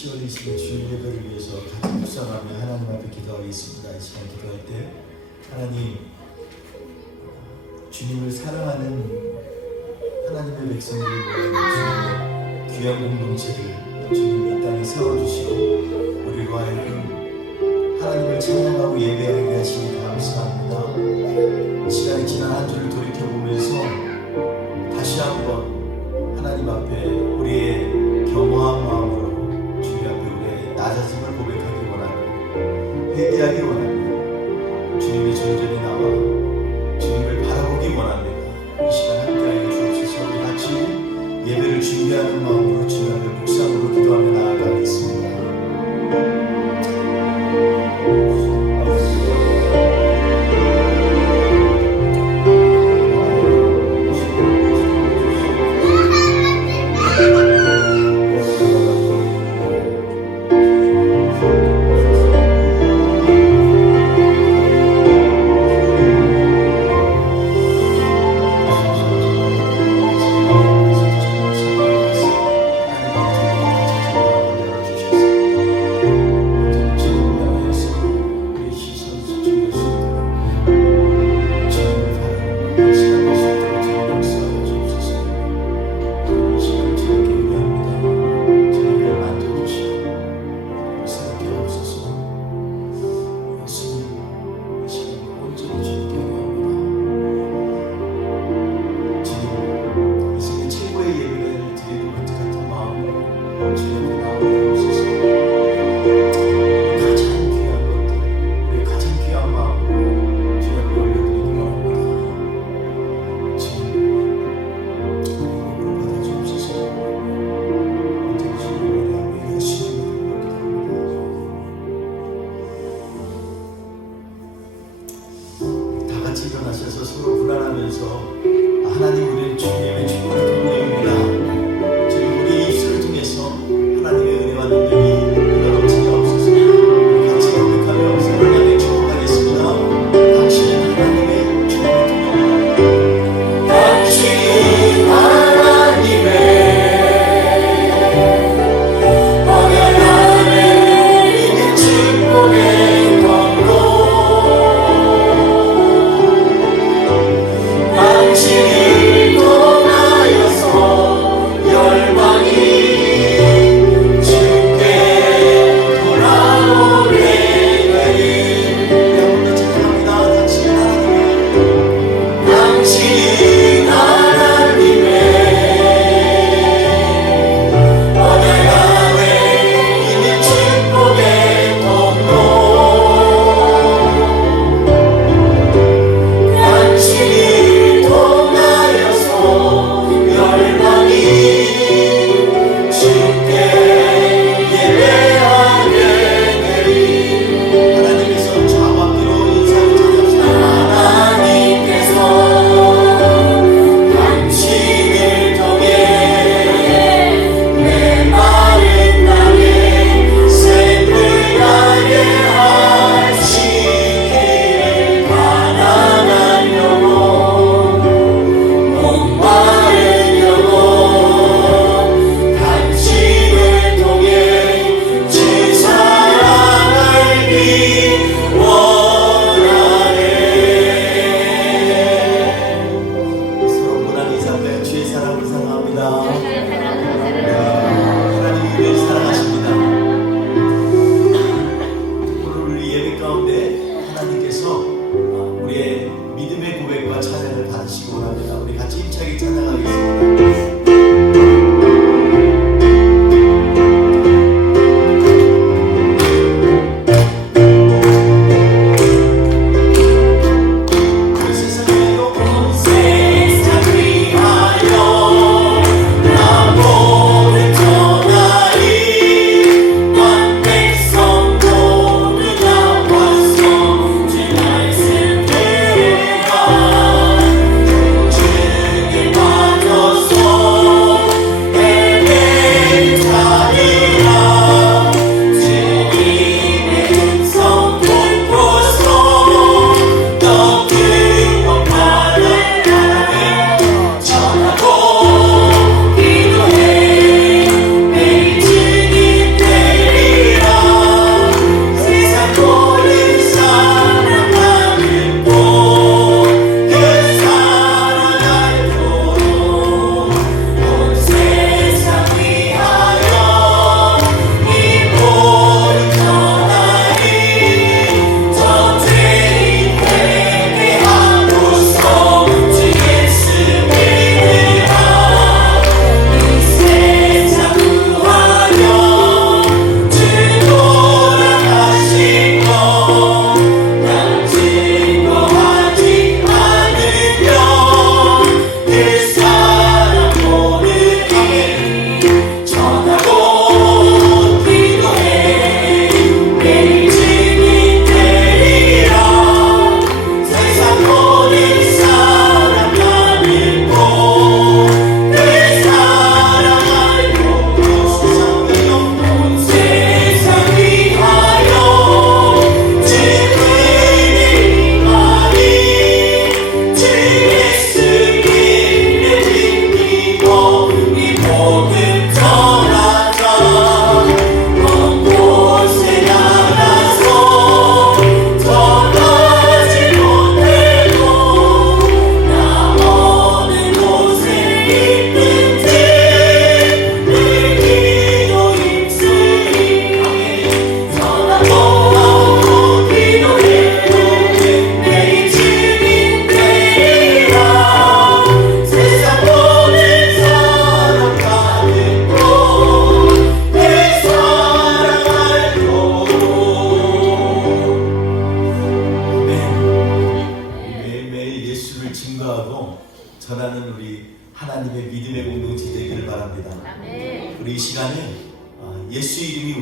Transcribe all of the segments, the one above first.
10월 20일 주일 예배를 위해서 같이 묵상하며 하나님 앞에 기도하겠습니다. 이 시간 기도할 때 하나님, 주님을 사랑하는 하나님의 백성들을 모아놓은 주님의 귀한 공동체를 주님 이 땅에 세워주시고 우리로 하여금 하나님을 찬양하고 예배하게 하시니 감사합니다. 이 시간에 지난 한 주를 돌이켜보면서 다시 한번 하나님 앞에 우리의 겸허한 마음으로 주님 앞에 우리의 낮아짐을 고백하기 원하고 회개하기 원합니다. 주님의 존전이 나와 주님을 바라보기 원합니다. 이 시간 함께하여 주옵소서. 우리 같이 예배를 준비하는 마음으로 주님 앞에 묵상으로 기도하며 나아가겠습니다.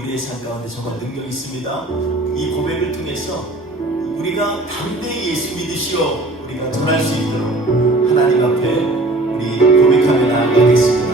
우리의 삶 가운데 정말 능력이 있습니다. 이 고백을 통해서 우리가 담대히 예수 믿으시어 우리가 전할 수 있도록 하나님 앞에 우리 고백하며 나아가겠습니다.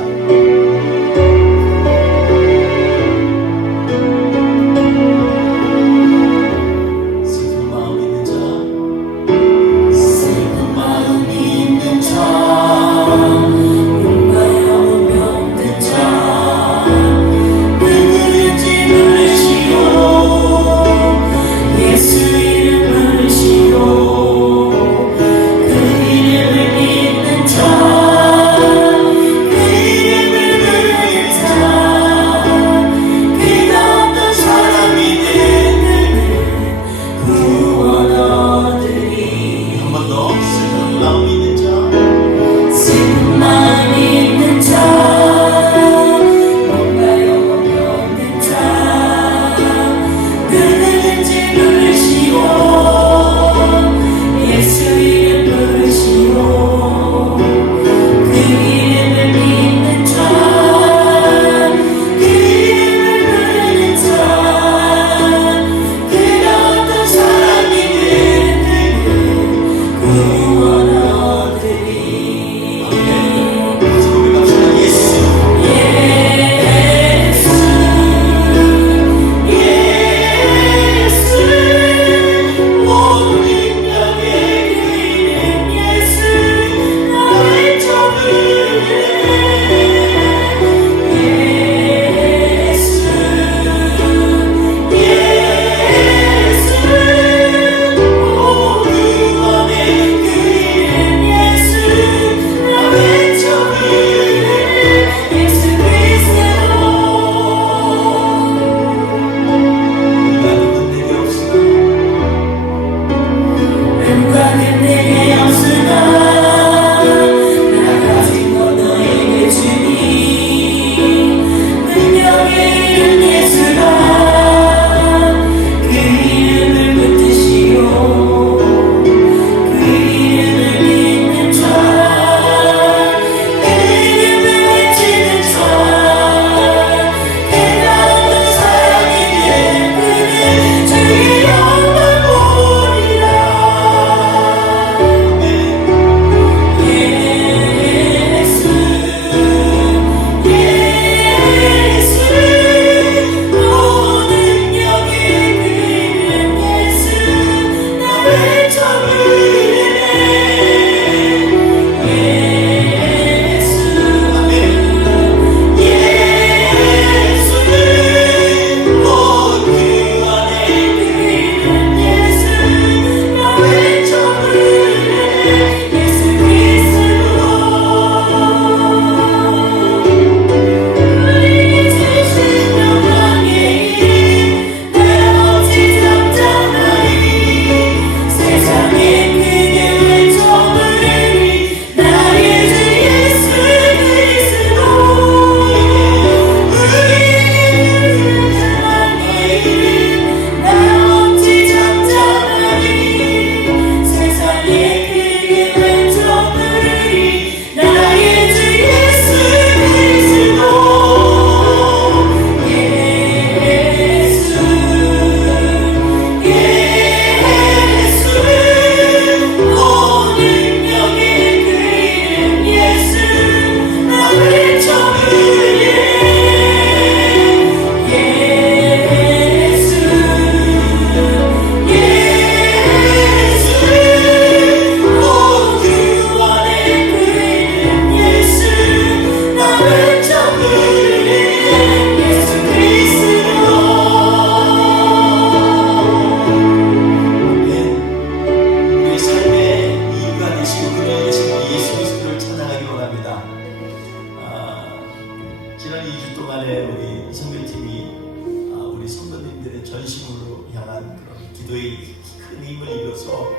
기도의 큰 힘을 입어서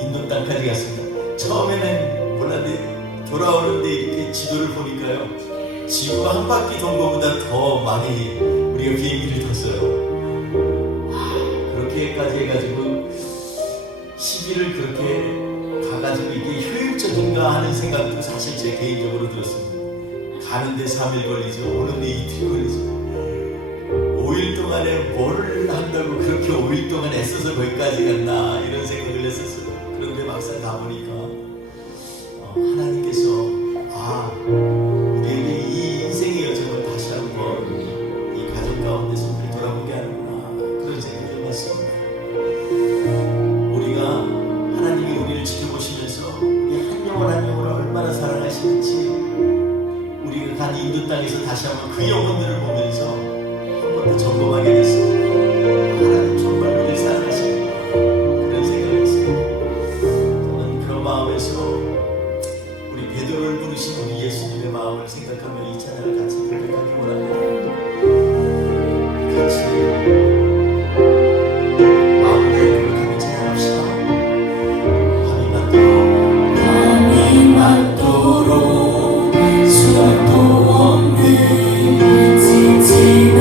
인도 땅까지 갔습니다. 처음에는 몰랐는데 돌아오는데 이렇게 지도를 보니까요, 지구가 한 바퀴 돈 것보다 더 많이 우리가 비행기를 탔어요. 그렇게까지 해가지고 10일을 그렇게 가가지고 이게 효율적인가 하는 생각도 사실 제 개인적으로 들었습니다. 가는데 3일 걸리죠, 오는데 이틀 걸리죠. 만에 뭘 한다고 그렇게 5일 동안 애써서 거기까지 갔나 이런 생각을 했었어요. 그런데 막상 가보니까 하나님께서 우리에게 이 인생의 여정을 다시 한번 이 가정 가운데서 우리를 돌아보게 하는구나 그런 생각을 해봤습니다. 우리가 하나님이 우리를 지켜보시면서 우리 한 영혼 한 영혼을 얼마나 사랑하시는지 우리가 간 인도 땅에서 다시 한번 그 영혼들을 보면서 한 번 더 점검하게 됐습니다. 하나님 정말 우리를 사랑하시는구나 그런 생각을 했습니다. 저는 그런 마음에서 우리 베드로를 부르신 우리 예수님의 마음을 생각하며 이 찬양을 같이 고백하기 원합니다. 같이 마음을 고백하며 찬양합시다. 밤이 맞도록 수도 없는 지친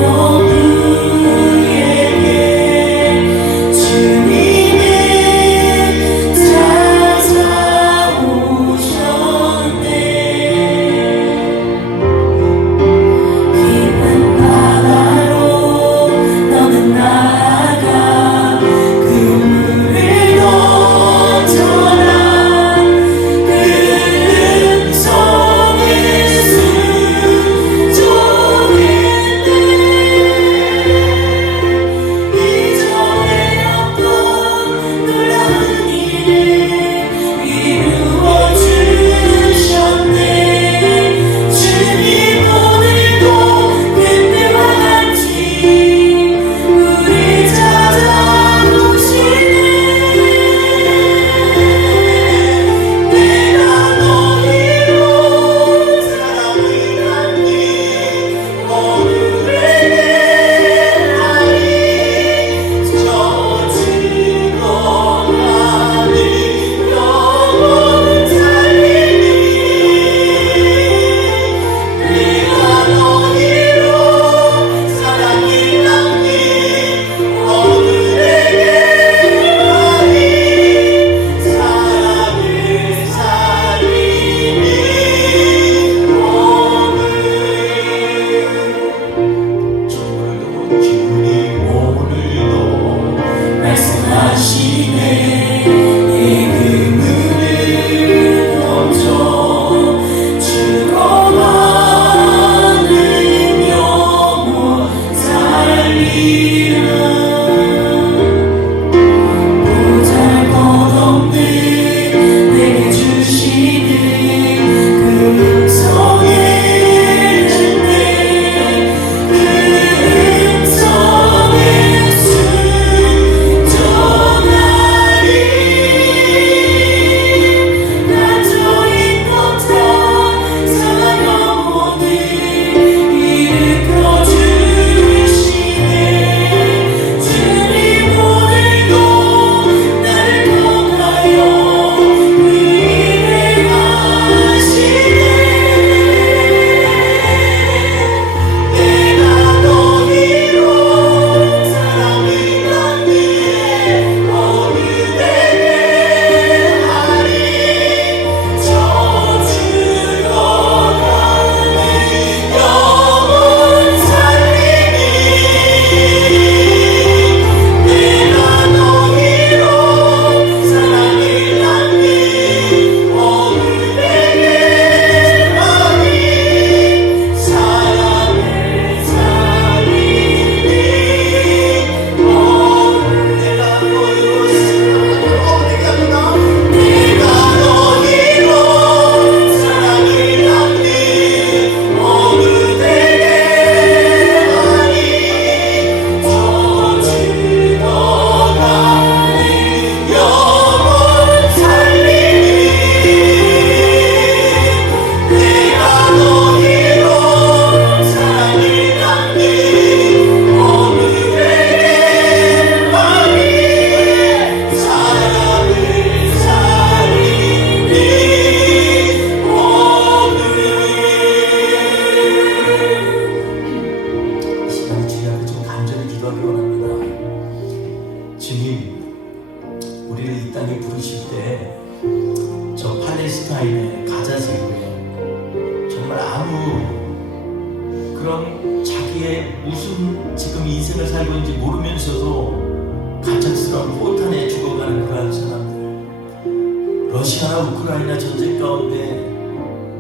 그런 자기의 무슨 지금 인생 인생을 살고 있는지 모르면서도 갑작스러운 호탄에 죽어가는 그러한 사람들, 러시아나 우크라이나 전쟁 가운데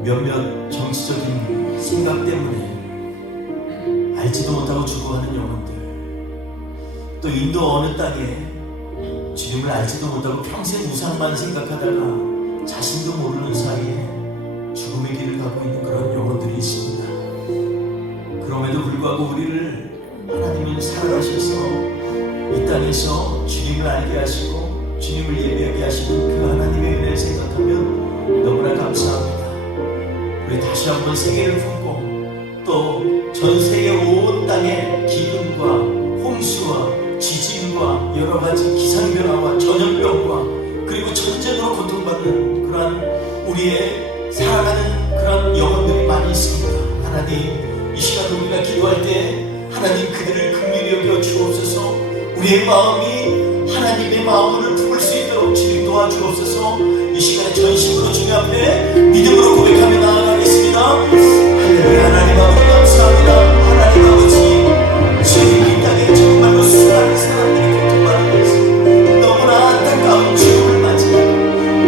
몇몇 정치적인 생각 때문에 알지도 못하고 죽어가는 영혼들, 또 인도 어느 땅에 주님을 알지도 못하고 평생 우상만 생각하다가 자신도 모르는 사이에 죽음의 길을 가고 있는 그런 영혼들이 있습니다. 그럼에도 불구하고 우리를 하나님은 살아가셔서 이 땅에서 주님을 알게 하시고 주님을 예배하게 하시는 그 하나님의 은혜를 생각하면 너무나 감사합니다. 우리 다시 한번 세계를 품고 또 전 세계 온 땅에 기근과 홍수와 지진과 여러 가지 기상변화와 전염병과 그리고 전쟁으로 고통받는 그러한 우리의 살아가는 그런 영혼들이 많이 있습니다. 하나님, 이 시간 우리가 기도할 때 하나님 그들을 긍휼히 여겨 주옵소서. 우리의 마음이 하나님의 마음을 품을 수 있도록 주님 도와주옵소서. 이 시간에 전심으로 주님 앞에 믿음으로 고백하며 나아가겠습니다. 할렐루야. 하나님 아버지 감사합니다. 하나님 아버지, 주님 이 땅에 정말로 수많은 사람들이 고통받는 것을 너무나 안타까운 죽음을 맞이하고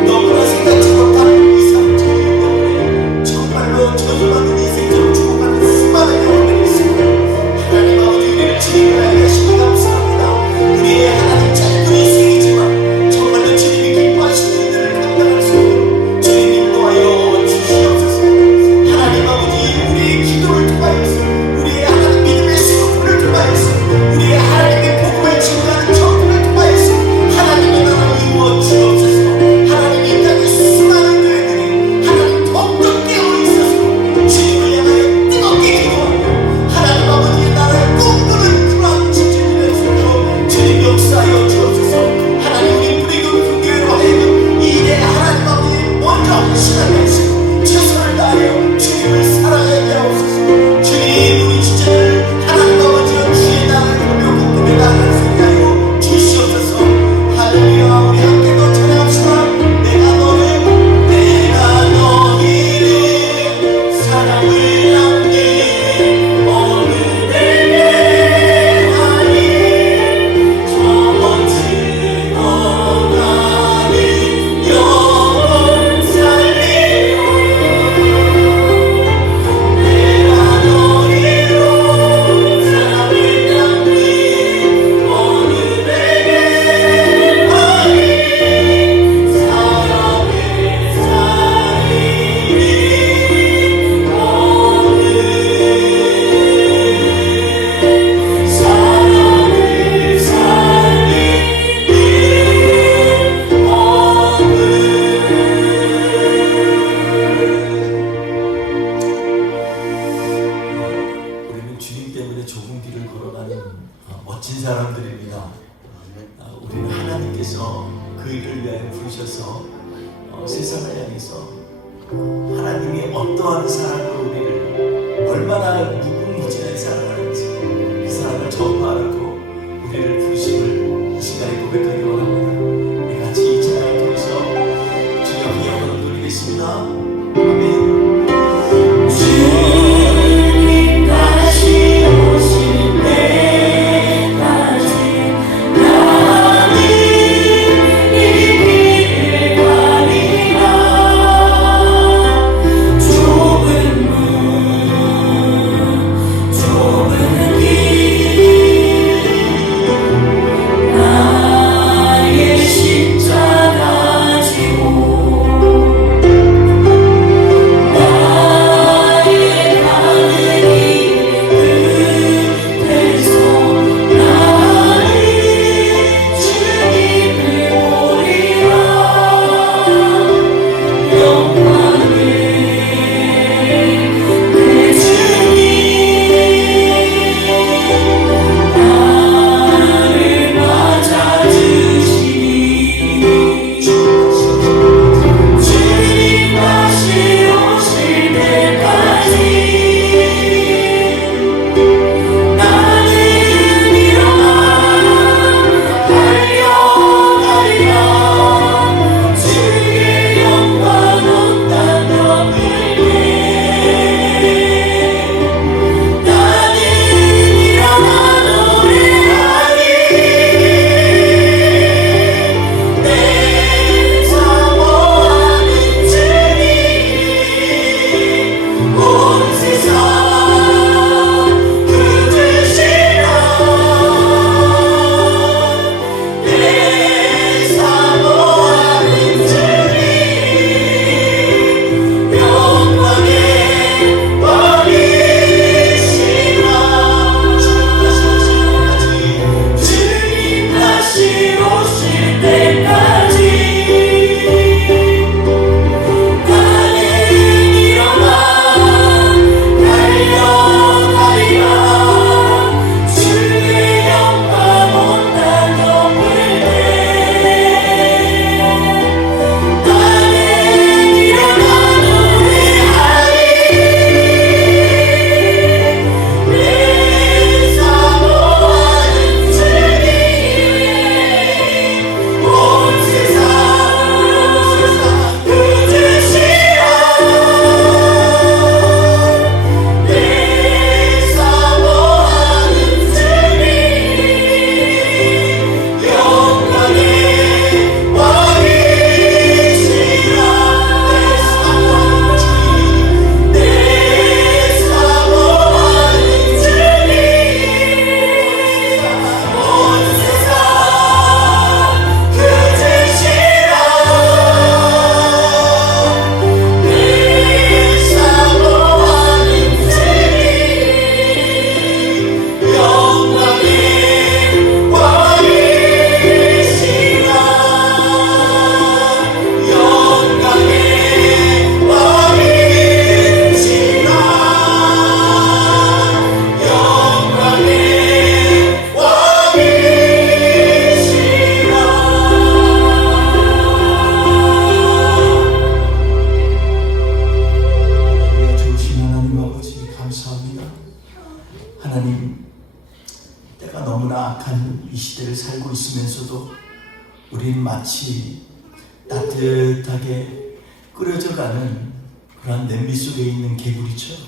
너무나 생각지 못한 이상적인 때문에 정말로 저주받는 인생처럼 죽어가는 수많은 영혼들이 있습니다. 하나님 아버지, 우리를 주님을 알게 하시니 감사합니다. 우리의 하나님 짧은 인생이지만 정말로 주님이 기뻐하시는 일들을 감당할 수 있도록 주님 인도하여 주시옵소서. 하나님 아버지, 우리의 기도를 통하여서 우리의 하나님 믿음의 수고를 통하여서 우리의 하나님의 복음을 증거하는 전부를 통하여서 하나님의 나라를 이루어 주옵소서. 하나님 이 땅에 수많은 교회들이 하나님 더욱더 깨어있어서 주님을 향하여 뜨겁게 기도하며 하나님 아버지의 나라를 꿈꾸는 그러한 지체들을 세워 주님 역사하여 주옵소서. 하나님, 우리 뿌리고 깊은 교회로 하여금 이 일에 하나님 아버지 먼저 신앙하시고 최선을 다하여 주님을 사랑하게 하옵소서. 주님, 우리 지체를 하나님 아버지여 주의 나라를 이루며 꿈꾸며 나아갈 수 있게 하여 주시옵소서. 할렐루야. 우리 함께 더 찬양합시다. 내가 너희를 사랑을 남긴 어느 때에 하니 저 멋진 어가는 영원 살리오. 내가 너희로 사랑을 남긴 어느 때에 하니 사랑을 살리니 사랑을 우리는 주님 때문에 좁은 길을 걸어가는 멋진 사람들입니다. 우리는 하나님께서 그 일을 위하여 부르셔서 세상을 향해서 하나님이 어떠한 사랑으로 우리를 얼마나 무궁무진한 사랑하는지 그 사랑을 전파하라고 우리를 부르심을 이 시간에 고백하기 원합니다. 우리 같이 이 찬양을 통해서 주님 앞에 영광을 돌리겠습니다. 아멘. 주님 다시 오실 때까지 나는 이 길을 가리라. 좁은 문 좁은 때가 너무나 악한 이 시대를 살고 있으면서도 우리는 마치 따뜻하게 끓여져가는 그러한 냄비 속에 있는 개구리처럼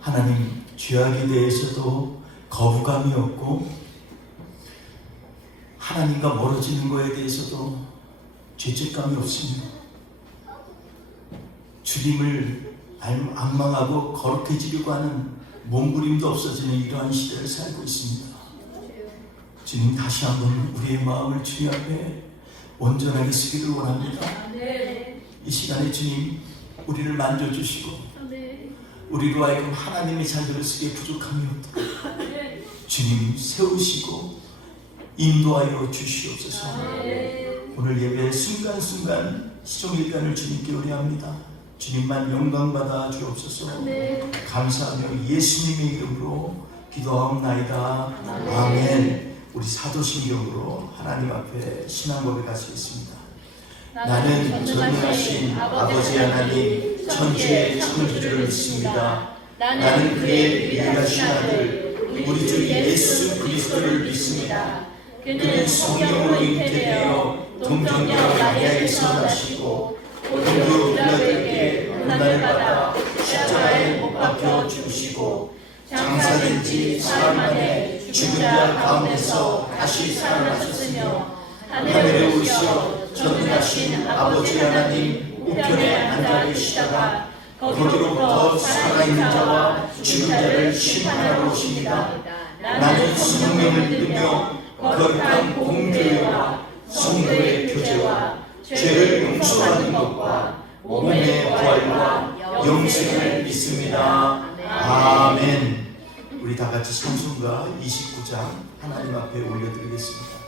하나님 죄악에 대해서도 거부감이 없고 하나님과 멀어지는 것에 대해서도 죄책감이 없습니다. 주님을 악망하고 거룩해지려고 하는 몸부림도 없어지는 이러한 시대를 살고 있습니다. 주님, 다시 한번 우리의 마음을 주님 앞에 온전하게 쓰기를 원합니다. 이 시간에 주님, 우리를 만져주시고 우리로 하여금 하나님의 자녀를 쓰기에 부족함이 없도록 주님 세우시고 인도하여 주시옵소서. 오늘 예배 순간순간 시종일관을 주님께 의뢰합니다. 주님만 영광받아 주옵소서. 감사하며 예수님의 이름으로 기도하옵나이다. 아멘. 우리 사도신경으로 하나님 앞에 신앙 고백하시겠습니다. 나는 전능하신 아버지 하나님 천지의 창조주를 믿습니다. 나는 그의 유일하신 아들 우리 주 예수 그리스도를 믿습니다. 그는 성령으로 잉태되어 동정녀 마리아에서 나시고 본디오 빌라도에게 고난을 받아 십자가에 못 박혀 죽으시고 장사된 지 사흘 만에 죽은 자 가운데서 다시 살아나셨으며 하늘에 오르시어 전능하신 아버지 하나님 우편에 앉아 계시다가 거기로부터 살아있는 자와 죽은 자를 심판하러 오십니다. 나는 성령을 믿으며 거룩한 공교회와 성도의 교제와 죄를 용서받는 것과 몸의 부활과 영생을 믿습니다. 아멘. 우리 다 같이 찬송가 29장 하나님 앞에 올려드리겠습니다.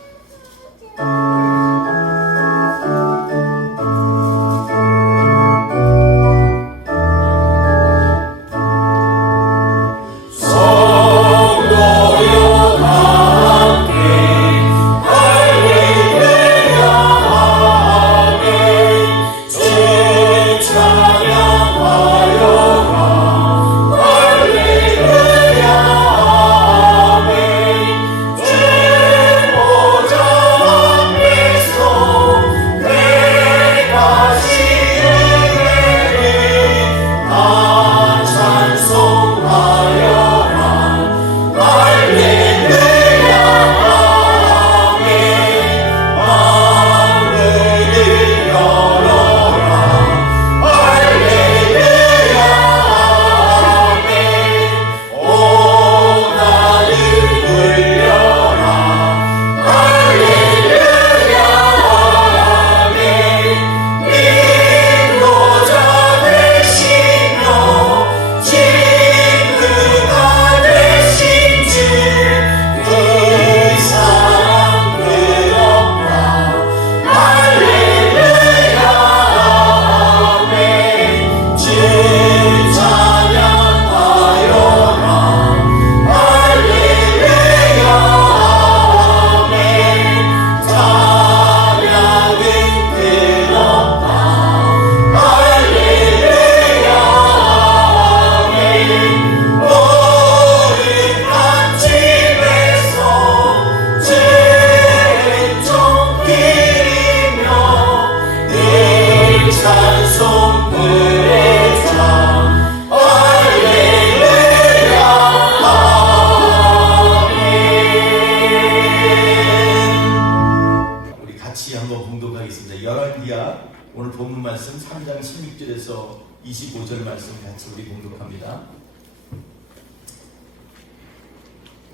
오늘 본문 말씀 3장 16절에서 25절 말씀 같이 우리 공독합니다.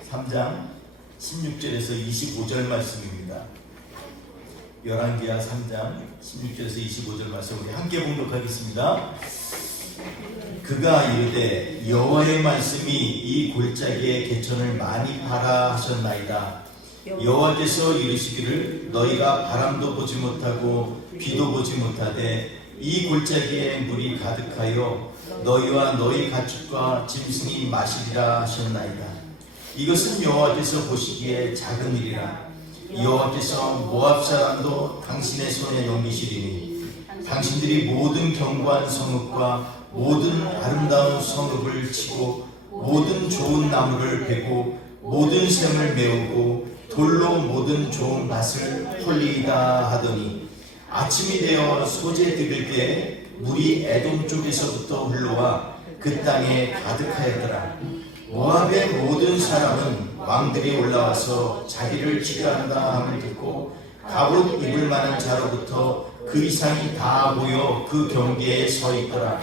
3장 16절에서 25절 말씀입니다. 열왕기하 3장 16절에서 25절 말씀 우리 함께 공독하겠습니다. 그가 이르되 여호와의 말씀이 이 골짜기에 개천을 많이 파라 하셨나이다. 여호와께서 이르시기를 너희가 바람도 보지 못하고 비도 보지 못하되 이 골짜기에 물이 가득하여 너희와 너희 가축과 짐승이 마시리라 하셨나이다. 이것은 여호와께서 보시기에 작은 일이라. 여호와께서 모압 사람도 당신의 손에 넘기시리니 당신들이 모든 견고한 성읍과 모든 아름다운 성읍을 치고 모든 좋은 나무를 베고 모든 샘을 메우고 돌로 모든 좋은 밭을 홀리다 하더니 아침이 되어 소재 들을 때 물이 에돔 쪽에서부터 흘러와 그 땅에 가득하였더라. 모압의 모든 사람은 왕들이 올라와서 자기를 치료한다 함을 듣고 갑옷 입을 만한 자로부터 그 이상이 다 모여 그 경계에 서 있더라.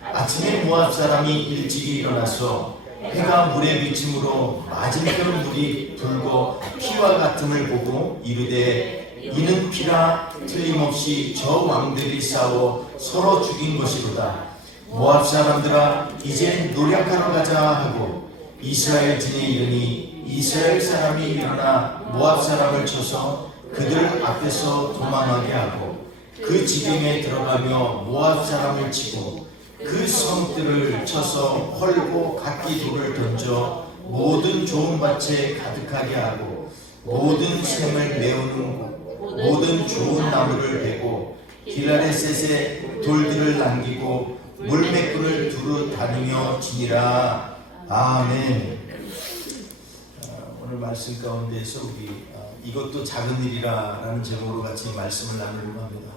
아침에 모압 사람이 일찍이 일어나서 해가 물에 비침으로 맞은편 물이 불고 피와 같음을 보고 이르되 이는 피라 틀림없이 저 왕들이 싸워 서로 죽인 것이로다. 모압 사람들아 이제 노력하러 가자 하고 이스라엘 진에 이르니 이스라엘 사람이 일어나 모압 사람을 쳐서 그들 앞에서 도망하게 하고 그 지경에 들어가며 모압 사람을 치고 그 성들을 쳐서 헐고 각기 돌을 던져 모든 좋은 밭에 가득하게 하고 모든 샘을 메우는 모든 좋은 나무를 베고 기라레셋에 돌들을 남기고 물매끈을 두루 다니며 지니라. 아멘. 오늘 말씀 가운데에서 우리 이것도 작은 일이라 라는 제목으로 같이 말씀을 나누려고 합니다.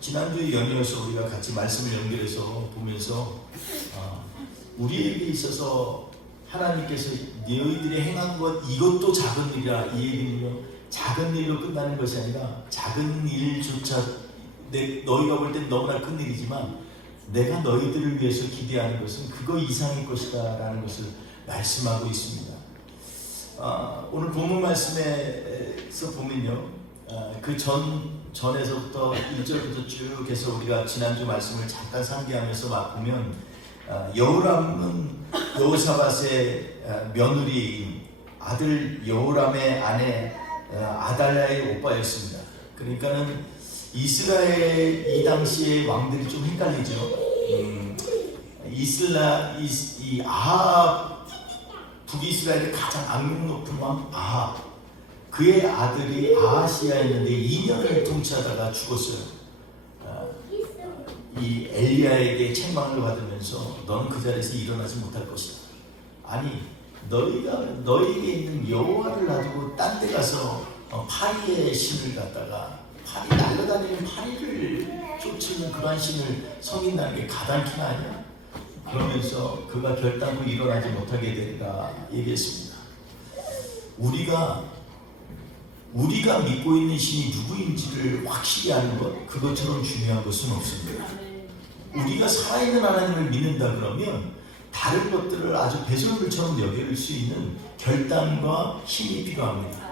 지난주에 연이어서 우리가 같이 말씀을 연결해서 보면서 우리에게 있어서 하나님께서 너희들이 행한 것 이것도 작은 일이라, 이 얘기는요 작은 일로 끝나는 것이 아니라 작은 일조차 너희가 볼 땐 너무나 큰 일이지만 내가 너희들을 위해서 기대하는 것은 그거 이상일 것이다 라는 것을 말씀하고 있습니다. 오늘 본문 말씀에서 보면요 그 전에서부터 1절부터 쭉 해서 우리가 지난주 말씀을 잠깐 상기하면서 막 보면 여호람은 여호사밧의 며느리인 아들 여호람의 아내 아달랴의 오빠였습니다. 그러니까는 이스라엘 이 당시의 왕들이 좀 헷갈리죠. 이 아합 북이스라엘의 가장 악명 높은 왕 아합 그의 아들이 아하시야였는데 2년을 통치하다가 죽었어요. 이 엘리야에게 책망을 받으면서 너는 그 자리에서 일어나지 못할 것이다. 아니 너에게 있는 여호와를 놔두고 딴 데 가서 파리의 신을 갖다가 파리 날아다니는 파리를 쫓는 그러한 신을 섬긴다는 게 가당키나 아니야? 그러면서 그가 결단코 일어나지 못하게 된다 얘기했습니다. 우리가 믿고 있는 신이 누구인지를 확실히 아는 것, 그것처럼 중요한 것은 없습니다. 우리가 살아있는 하나님을 믿는다 그러면 다른 것들을 아주 배설물처럼 여길 수 있는 결단과 힘이 필요합니다.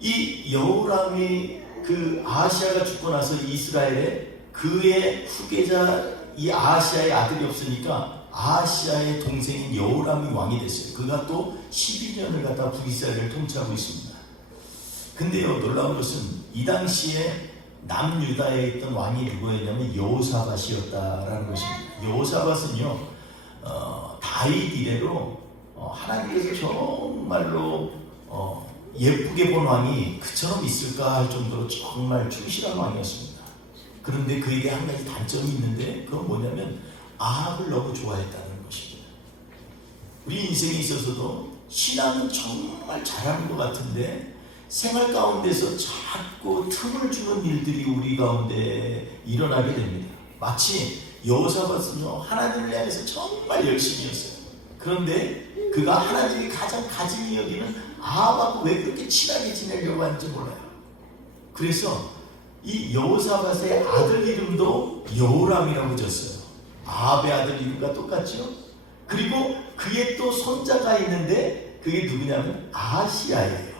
이 여호람이 그 아하시야가 죽고 나서 이스라엘에 그의 후계자 이 아하시야의 아들이 없으니까 아하시야의 동생인 여호람이 왕이 됐어요. 그가 또 12년을 갖다 북이스라엘을 통치하고 있습니다. 근데요 놀라운 것은 이 당시에 남유다에 있던 왕이 누구였냐면 여호사밧이었다라는 것입니다. 여호사밧은요 다윗 이래로 하나님께서 정말로 예쁘게 본 왕이 그처럼 있을까 할 정도로 정말 충실한 왕이었습니다. 그런데 그에게 한 가지 단점이 있는데 그건 뭐냐면 아합을 너무 좋아했다는 것입니다. 우리 인생에 있어서도 신앙은 정말 잘하는 것 같은데 생활 가운데서 자꾸 틈을 주는 일들이 우리 가운데 일어나게 됩니다. 마치 여호사밧은요 하나님을 향해서 정말 열심히 했어요. 그런데 그가 하나님이 가장 가짐이 여기는 아합하고 왜 그렇게 친하게 지내려고 하는지 몰라요. 그래서 이 여호사밧의 아들 이름도 여호람이라고 졌어요. 아합의 아들 이름과 똑같죠. 그리고 그의 또 손자가 있는데 그게 누구냐면 아하시야예요.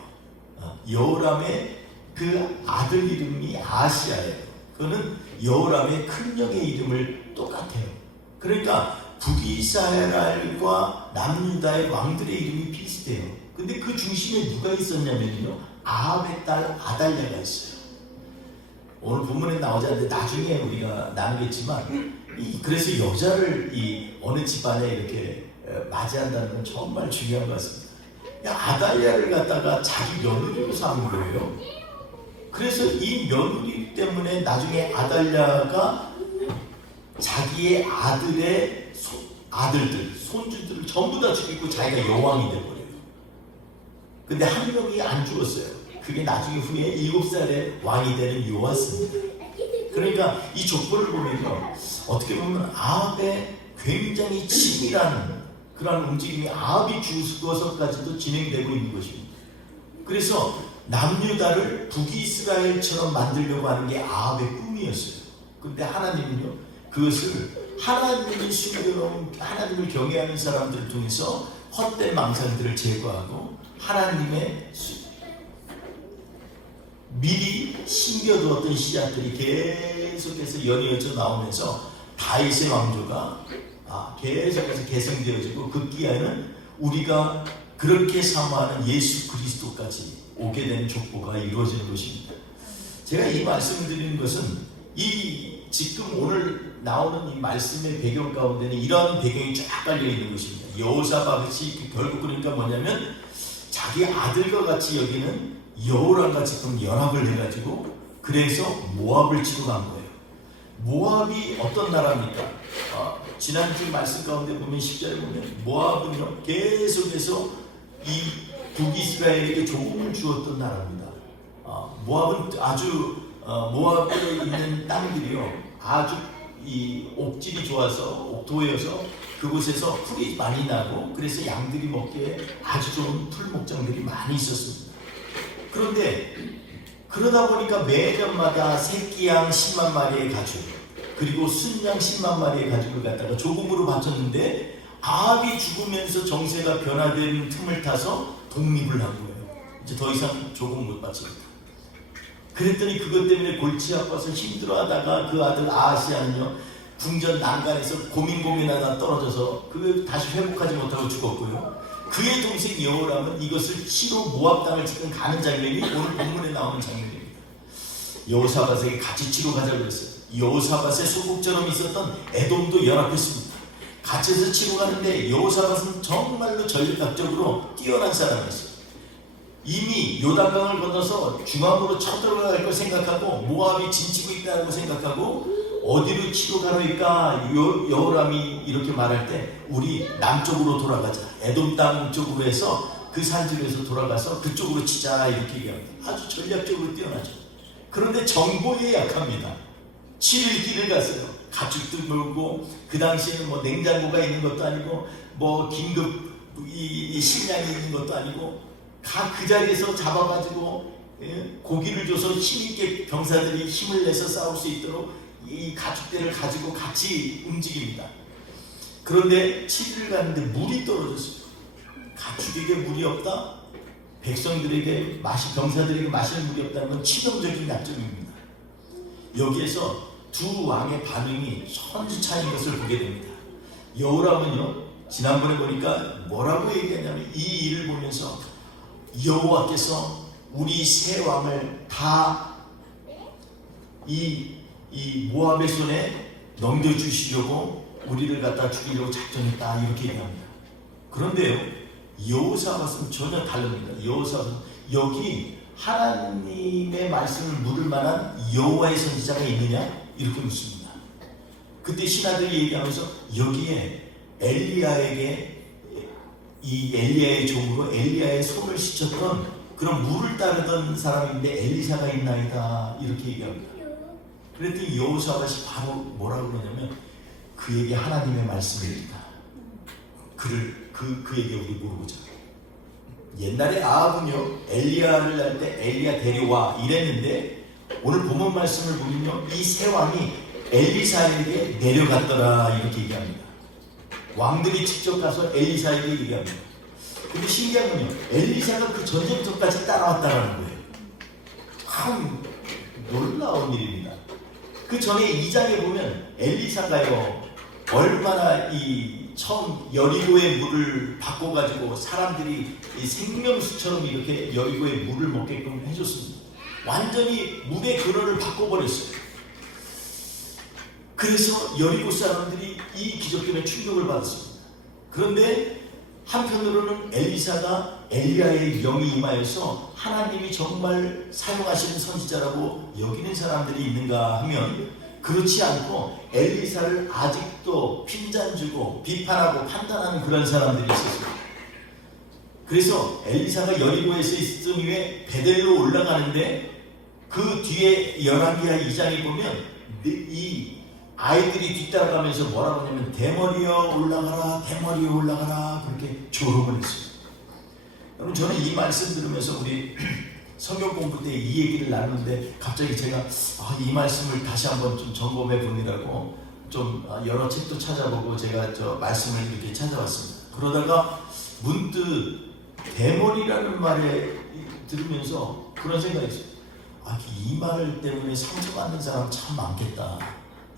여호람의 그 아들 이름이 아하시야예요. 그거는 여호람의 큰 형의 이름을 똑같아요. 그러니까 북이스라엘과 남유다의 왕들의 이름이 비슷해요. 근데 그 중심에 누가 있었냐면요 아합의 딸 아달랴가 있어요. 오늘 본문에 나오지 않는데 나중에 우리가 나누겠지만 그래서 여자를 어느 집안에 이렇게 맞이한다는 건 정말 중요한 것 같습니다. 아달랴를 갖다가 자기 며느리로 삼은 거예요. 그래서 이 며느리 때문에 나중에 아달랴가 자기의 아들들, 손주들을 전부 다 죽이고 자기가 여왕이 돼버려요. 근데 한 명이 안 죽었어요. 그게 나중에 후에 7살에 왕이 되는 요아스입니다. 그러니까 이 족보를 보면요, 어떻게 보면 아합의 굉장히 치밀한 그런 움직임이 아합이 죽어서까지도 진행되고 있는 것입니다. 그래서 남유다를 북이스라엘처럼 만들려고 하는 게 아합의 꿈이었어요. 근데 하나님은요, 그것을 하나님이 숨겨놓은, 하나님을 경외하는 사람들을 통해서 헛된 망상들을 제거하고 하나님의 미리 심겨두었던 씨앗들이 계속해서 연이어져 나오면서 다윗의 왕조가 계속해서 개성되어지고 급기야는 우리가 그렇게 사모하는 예수 그리스도까지 오게 되는 족보가 이루어지는 것입니다. 제가 이 말씀을 드리는 것은 이 지금 오늘 나오는 이 말씀의 배경 가운데는 이런 배경이 쫙 깔려 있는 것입니다. 여호사밧이 결국 그러니까 뭐냐면 자기 아들과 같이 여기는 여호람과 지금 연합을 해가지고 그래서 모압을 치러 간 거예요. 모압이 어떤 나라입니까? 지난주 말씀 가운데 보면 10절에 보면 모압은요 계속해서 이 북이스라엘에게 조공을 주었던 나라입니다. 모압은 아주 모압에 있는 땅들이요 아주 이 옥질이 좋아서 옥토여서 그곳에서 풀이 많이 나고 그래서 양들이 먹기에 아주 좋은 풀 목장들이 많이 있었습니다. 그런데 그러다 보니까 매년마다 새끼양 10만 마리의 가죽 그리고 순양 10만 마리의 가죽을 갖다가 조금으로 바쳤는데 아합이 죽으면서 정세가 변화되는 틈을 타서 독립을 한 거예요. 이제 더 이상 조금 못 바칩니다. 그랬더니 그것 때문에 골치 아파서 힘들어하다가 그 아들 아하시아는요 궁전 난간에서 고민하다 떨어져서 그걸 다시 회복하지 못하고 죽었고요. 그의 동생 여호람은 이것을 치러 모압 땅을 지금 가는 장면이 오늘 본문에 나오는 장면입니다. 여호사밧에게 같이 치러 가자고 했어요. 여호사밧의 소국처럼 있었던 에돔도 연합했습니다. 같이 해서 치러 가는데 여호사밧은 정말로 전략적으로 뛰어난 사람이었어요. 이미 요단강을 건너서 중앙으로 쳐들어갈 걸 생각하고 모압이 진치고 있다고 생각하고 어디로 치러 가려니까 여호람이 이렇게 말할 때 우리 남쪽으로 돌아가자. 에돔 땅 쪽으로 해서 그 산지에서 돌아가서 그쪽으로 치자 이렇게 얘기합니다. 아주 전략적으로 뛰어나죠. 그런데 정보에 약합니다. 7일 길을 갔어요. 가축도 몰고 그 당시에는 뭐 냉장고가 있는 것도 아니고 뭐 긴급 이 식량이 있는 것도 아니고 다 그 자리에서 잡아가지고 고기를 줘서 힘있게 병사들이 힘을 내서 싸울 수 있도록 이 가축대를 가지고 같이 움직입니다. 그런데 7일을 갔는데 물이 떨어졌어요. 가축에게 물이 없다? 백성들에게 병사들에게 마실 물이 없다는 건 치명적인 약점입니다. 여기에서 두 왕의 반응이 천지차이인 것을 보게 됩니다. 여호람은요 지난번에 보니까 뭐라고 얘기하냐면 이 일을 보면서 여호와께서 우리 세 왕을 다 이 모압의 손에 넘겨주시려고 우리를 갖다 죽이려고 작정했다 이렇게 얘기합니다. 그런데요 여호사밧은 전혀 다릅니다. 여호사밧은 여기 하나님의 말씀을 물을 만한 여호와의 선지자가 있느냐 이렇게 묻습니다. 그때 신하들이 얘기하면서 여기에 엘리야에게 이 엘리야의 종으로 엘리야의 손을 씻었던 그런 물을 따르던 사람인데 엘리사가 있나이다 이렇게 얘기합니다. 그랬더니 여호사밧이 바로 뭐라고 그러냐면 그에게 하나님의 말씀입니다. 그에게 우리 물어보자. 옛날에 아합은요 엘리야를 할 때 엘리야 데려와 이랬는데 오늘 본문 말씀을 보면요 이 세 왕이 엘리사에게 내려갔더라 이렇게 얘기합니다. 왕들이 직접 가서 엘리사에게 얘기합니다. 근데 신기한 건요 엘리사가 그 전쟁터까지 따라왔다라는 거예요. 참 놀라운 일입니다. 그 전에 2장에 보면 엘리사가요 얼마나 이 처음 여리고의 물을 바꿔가지고 사람들이 이 생명수처럼 이렇게 여리고의 물을 먹게끔 해줬습니다. 완전히 물의 근원을 바꿔버렸어요. 그래서 여리고 사람들이 이 기적 때문에 충격을 받았습니다. 그런데 한편으로는 엘리사가 엘리야의 영이 임하여서 하나님이 정말 사용하시는 선지자라고 여기는 사람들이 있는가 하면 그렇지 않고 엘리사를 아직도 핀잔 주고 비판하고 판단하는 그런 사람들이 있었어요. 그래서 엘리사가 여리고에서 있던 후에 베델로 올라가는데 그 뒤에 열왕기하 2장에 보면 이 아이들이 뒤따라가면서 뭐라고 하냐면 대머리여 올라가라, 대머리여 올라가라, 그렇게 조롱을 했어요. 여러분, 저는 이 말씀 들으면서 우리 성경 공부 때 이 얘기를 나누는데 갑자기 제가 이 말씀을 다시 한번 좀 점검해 보느라고 좀 여러 책도 찾아보고 제가 저 말씀을 이렇게 찾아왔습니다. 그러다가 문득 대머리라는 말에 들으면서 그런 생각이 있어요. 이 말 때문에 상처받는 사람 참 많겠다.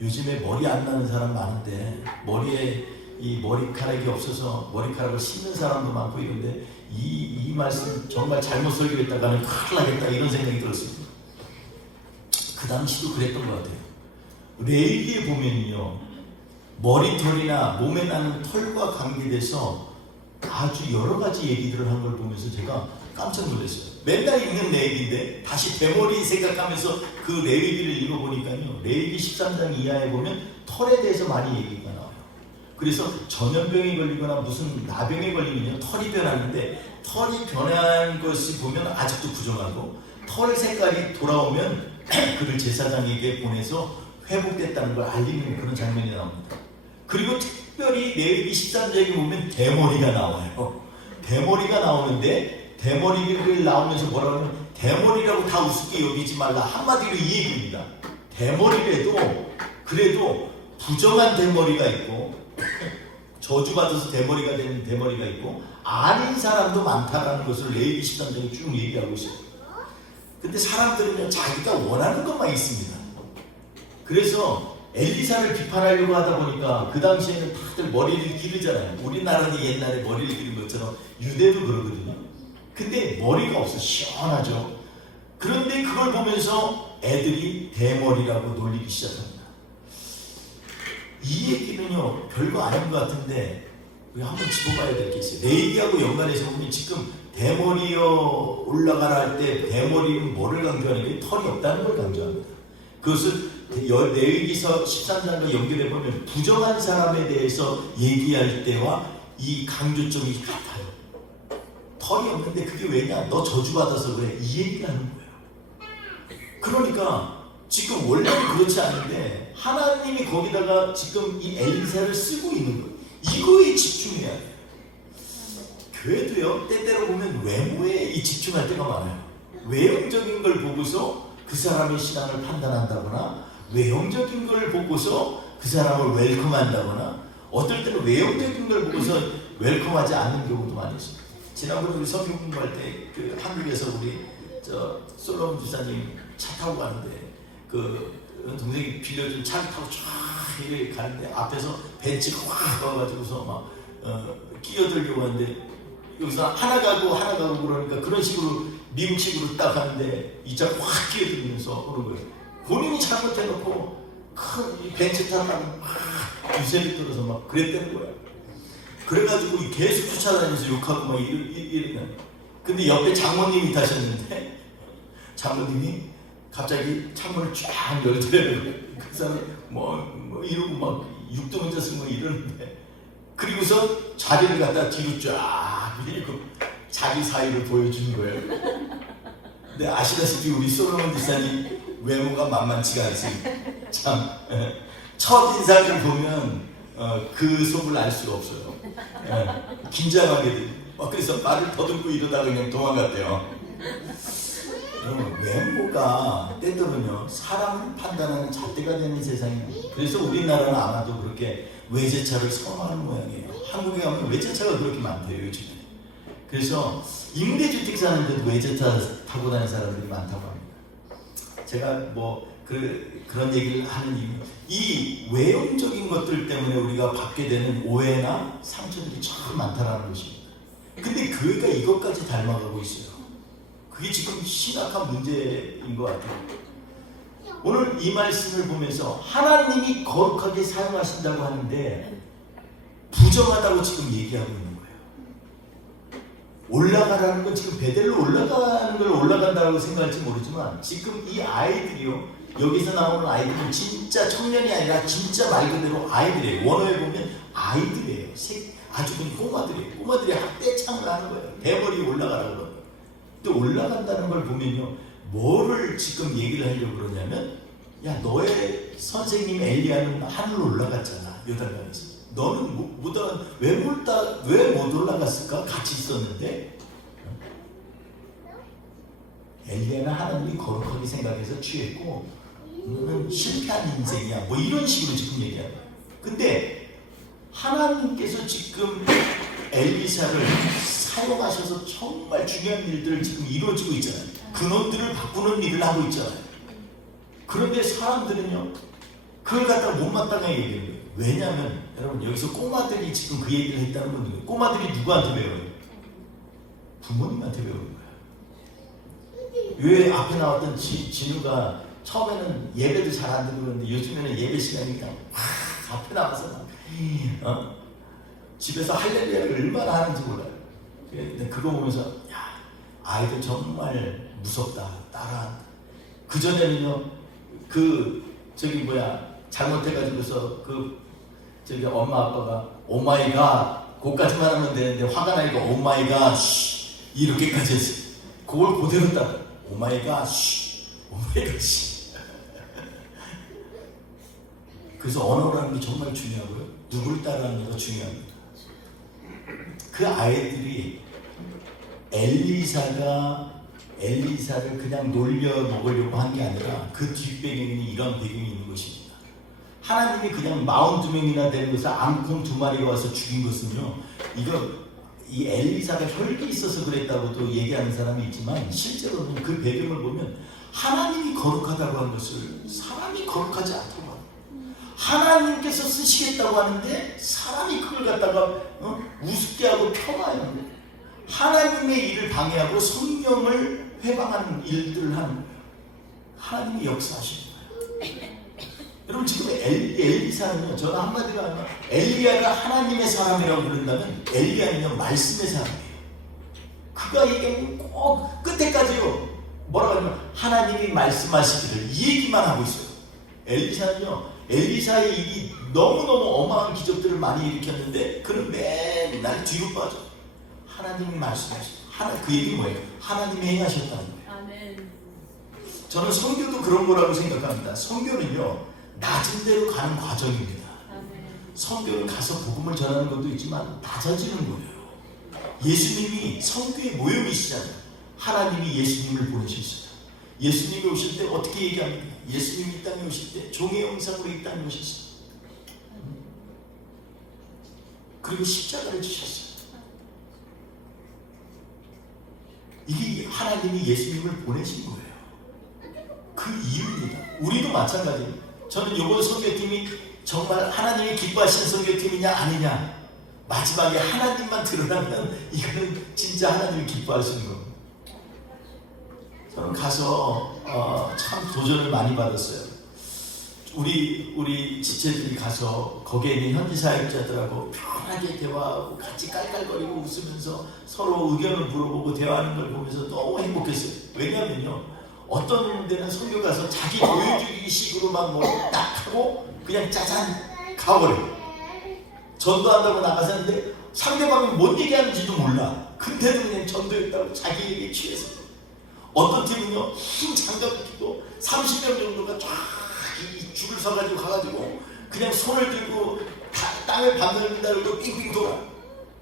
요즘에 머리 안 나는 사람 많은데 머리에 이 머리카락이 없어서 머리카락을 심는 사람도 많고 이런데 이 말씀 정말 잘못 설교했다가는 큰일 나겠다, 이런 생각이 들었습니다. 그 당시도 그랬던 것 같아요. 레위기에 보면요, 머리털이나 몸에 나는 털과 관계돼서 아주 여러 가지 얘기들을 한 걸 보면서 제가 깜짝 놀랐어요. 맨날 읽는 레위기인데 다시 대머리 생각하면서 그 레위기를 읽어보니까요, 레위기 13장 이하에 보면 털에 대해서 많이 얘기가 나와요. 그래서 전염병이 걸리거나 무슨 나병에 걸리면 털이 변하는데, 털이 변한 것이 보면 아직도 부정하고, 털 색깔이 돌아오면 그를 제사장에게 보내서 회복됐다는 걸 알리는 그런 장면이 나옵니다. 그리고 특별히 레위기 13장에 보면 대머리가 나와요. 대머리가 나오는데 대머리를 나오면서 뭐라고 하면 대머리라고 다 우습게 여기지 말라, 한마디로 이 얘기입니다. 대머리라도 그래도 부정한 대머리가 있고 저주받아서 대머리가 되는 대머리가 있고 아닌 사람도 많다라는 것을 레위기 13장에 쭉 얘기하고 있어요. 근데 사람들은 자기가 원하는 것만 있습니다. 그래서 엘리사를 비판하려고 하다 보니까 그 당시에는 다들 머리를 기르잖아요. 우리나라는 옛날에 머리를 기른 것처럼 유대도 그러거든요. 근데 머리가 없어, 시원하죠. 그런데 그걸 보면서 애들이 대머리라고 놀리기 시작합니다. 이 얘기는요 별거 아닌 것 같은데 우리 한번 짚어봐야 될 게 있어요. 레위기하고 연관해서 보면 지금 대머리여 올라가라 할 때 대머리는 뭐를 강조하는 게 털이 없다는 걸 강조합니다. 그것을 레위기서 13장과 연결해 보면 부정한 사람에 대해서 얘기할 때와 이 강조점이 같아요. 털이 없는데 그게 왜냐? 너 저주받아서 그래, 이 얘기를 하는 거예요. 그러니까 지금 원래는 그렇지 않은데 하나님이 거기다가 지금 이 엘리사를 쓰고 있는 거예요. 이거에 집중해야 돼요. 교회도요, 때때로 보면 외모에 집중할 때가 많아요. 외형적인 걸 보고서 그 사람의 신앙을 판단한다거나, 외형적인 걸 보고서 그 사람을 웰컴한다거나, 어떨 때는 외형적인 걸 보고서 웰컴하지 않는 경우도 많이 있습니다. 지난번에 우리 성경 공부할 때 그 한국에서 우리 솔로몬 지사님 차 타고 가는데 그 동생이 빌려준 차를 타고 쫙 이렇게 가는데 앞에서 벤츠가 확 와가지고서 막 끼어들려고 하는데 여기서 하나 가고 그러니까 그런 식으로 미국식으로 딱 하는데 이 차가 확 끼어들면서 그런 거예요. 본인이 잘못해놓고 큰 벤츠 타다가 막 유세를 들어서 막 그랬다는 거야. 그래가지고 계속 쫓아다니면서 욕하고 막 이러는. 근데 옆에 장모님이 타셨는데 장모님이 갑자기 창문을 쫙 열더래요. 그 사람이 뭐 이러고 막 육두문자 쓰고 이러는데, 그리고서 자리를 갖다 뒤로 쫙 밀고 자기 사이를 보여주는 거예요. 근데 아시다시피 우리 솔로몬 지사님 외모가 만만치가 않습니다. 참 첫인상을 보면 그 속을 알 수가 없어요. 긴장하게 돼요. 그래서 말을 더듬고 이러다가 그냥 도망갔대요. 여러분, 외모가 때때로는요 사람을 판단하는 잣대가 되는 세상입니다. 그래서 우리나라는 아마도 그렇게 외제차를 선호하는 모양이에요. 한국에 가면 외제차가 그렇게 많대요 요즘에. 그래서 임대주택 사는데도 외제차 타고 다니는 사람들이 많다고 합니다. 제가 그런 얘기를 하는 이유, 이 외형적인 것들 때문에 우리가 받게 되는 오해나 상처들이 참 많다라는 것입니다. 근데 교회가 이것까지 닮아가고 있어요. 그게 지금 심각한 문제인 것 같아요. 오늘 이 말씀을 보면서 하나님이 거룩하게 사용하신다고 하는데 부정하다고 지금 얘기하고 있는 거예요. 올라가라는 건 지금 베델로 올라가는 걸 올라간다고 생각할지 모르지만 지금 이 아이들이요 여기서 나오는 아이들은 진짜 청년이 아니라 진짜 말 그대로 아이들이에요. 원어에 보면 아이들이에요. 아주 그냥 꼬마들이에요. 꼬마들이 학대창을 하는 거예요. 대머리 올라가라고 그러고. 또 올라간다는 걸 보면요, 뭐를 지금 얘기를 하려고 그러냐면, 야, 너의 선생님 엘리야는 하늘로 올라갔잖아, 요단강에서. 너는 왜 못 올라갔을까? 같이 있었는데. 엘리야는 하나님이 거룩하게 생각해서 취했고, 너는 실패한 인생이야, 뭐 이런 식으로 지금 얘기하는 거야. 근데 하나님께서 지금 엘리사를 사용하셔서 정말 중요한 일들을 지금 이루어지고 있잖아요. 그놈들을 바꾸는 일을 하고 있잖아요. 그런데 사람들은요, 그걸 갖다가 못마땅하게 얘기하는 거예요. 왜냐하면 여러분, 여기서 꼬마들이 지금 그 얘기를 했다는 건, 꼬마들이 누구한테 배워요? 부모님한테 배우는 거예요. 왜 앞에 나왔던 진우가 처음에는 예배도 잘 안 듣고 그러는데 요즘에는 예배 시간이니까 앞에 나와서 집에서 할렐루야를 얼마나 하는지 몰라요. 근데 그거 보면서, 야, 아이들 정말 무섭다, 따라. 그전에는요, 잘못해가지고서 엄마 아빠가 오마이갓 그까지만 하면 되는데 화가 나니까 오마이갓 이렇게까지 했어요. 그걸 그대로 따라. 오마이갓 오마이갓. 그래서 언어라는 게 정말 중요하고요, 누굴 따라하는 게 중요합니다. 그 아이들이 엘리사를 그냥 놀려 먹으려고 한 게 아니라 그 뒷배경에는 이런 배경이 있는 것입니다. 하나님이 그냥 42명이나 되는 것을 앙콩 2마리가 와서 죽인 것은요, 이 엘리사가 혈기 있어서 그랬다고도 얘기하는 사람이 있지만, 실제로는 그 배경을 보면 하나님이 거룩하다고 한 것을 사람이 거룩하지 않다고 합니다. 하나님께서 쓰시겠다고 하는데 사람이 그걸 갖다가 우습게 하고 폄하해요. 하나님의 일을 방해하고 성령을 회방하는 일들을 하는 거예요. 하나님이 역사하시는 거예요. 여러분, 지금 엘리사는요, 저는 한마디로 하면 엘리야가 하나님의 사람이라고 부른다면 엘리야는요, 말씀의 사람이에요. 그가 얘기하면 꼭 끝에까지요, 뭐라고 하냐면 하나님이 말씀하시기를 이 얘기만 하고 있어요. 엘리사는요, 엘리사의 일이 너무너무 어마어마한 기적들을 많이 일으켰는데 그는 맨날 뒤로 빠져. 하나님이 말씀하시죠. 그 얘기는 뭐예요? 하나님이 행하셨다는 거예요. 아멘. 저는 선교도 그런 거라고 생각합니다. 선교는요, 낮은 데로 가는 과정입니다. 선교를 가서 복음을 전하는 것도 있지만 낮아지는 거예요. 예수님이 선교의 모형이시잖아요. 하나님이 예수님을 보내셨어요. 예수님이 오실 때 어떻게 얘기합니까? 예수님이 이 땅에 오실 때 종의 형상으로 이 땅에 오셨어요. 그리고 십자가를 지셨어요. 이게 하나님이 예수님을 보내신 거예요. 그 이유입니다. 우리도 마찬가지예요. 저는 이번 선교팀이 정말 하나님이 기뻐하시는 선교팀이냐 아니냐, 마지막에 하나님만 드러나면 이거는 진짜 하나님이 기뻐하시는 겁니다. 저는 가서 참 도전을 많이 받았어요. 우리 지체들이 가서 거기에 있는 현지 사역자들하고 편하게 대화하고 같이 깔깔거리고 웃으면서 서로 의견을 물어보고 대화하는 걸 보면서 너무 행복했어요. 왜냐면요, 어떤 데는 선교 가서 자기 보여주기 식으로만 뭐 딱 하고 그냥 짜잔 가버려요. 전도한다고 나가서는데 상대방이 뭔 얘기하는지도 몰라. 근데도 그냥 전도했다고 자기 얘기에 취해서. 어떤 팀은요, 흰 장갑 끼고 30명 정도가 쫙 줄을 서가지고 가가지고 그냥 손을 들고 땅을 반들반들 빙빙 돌아.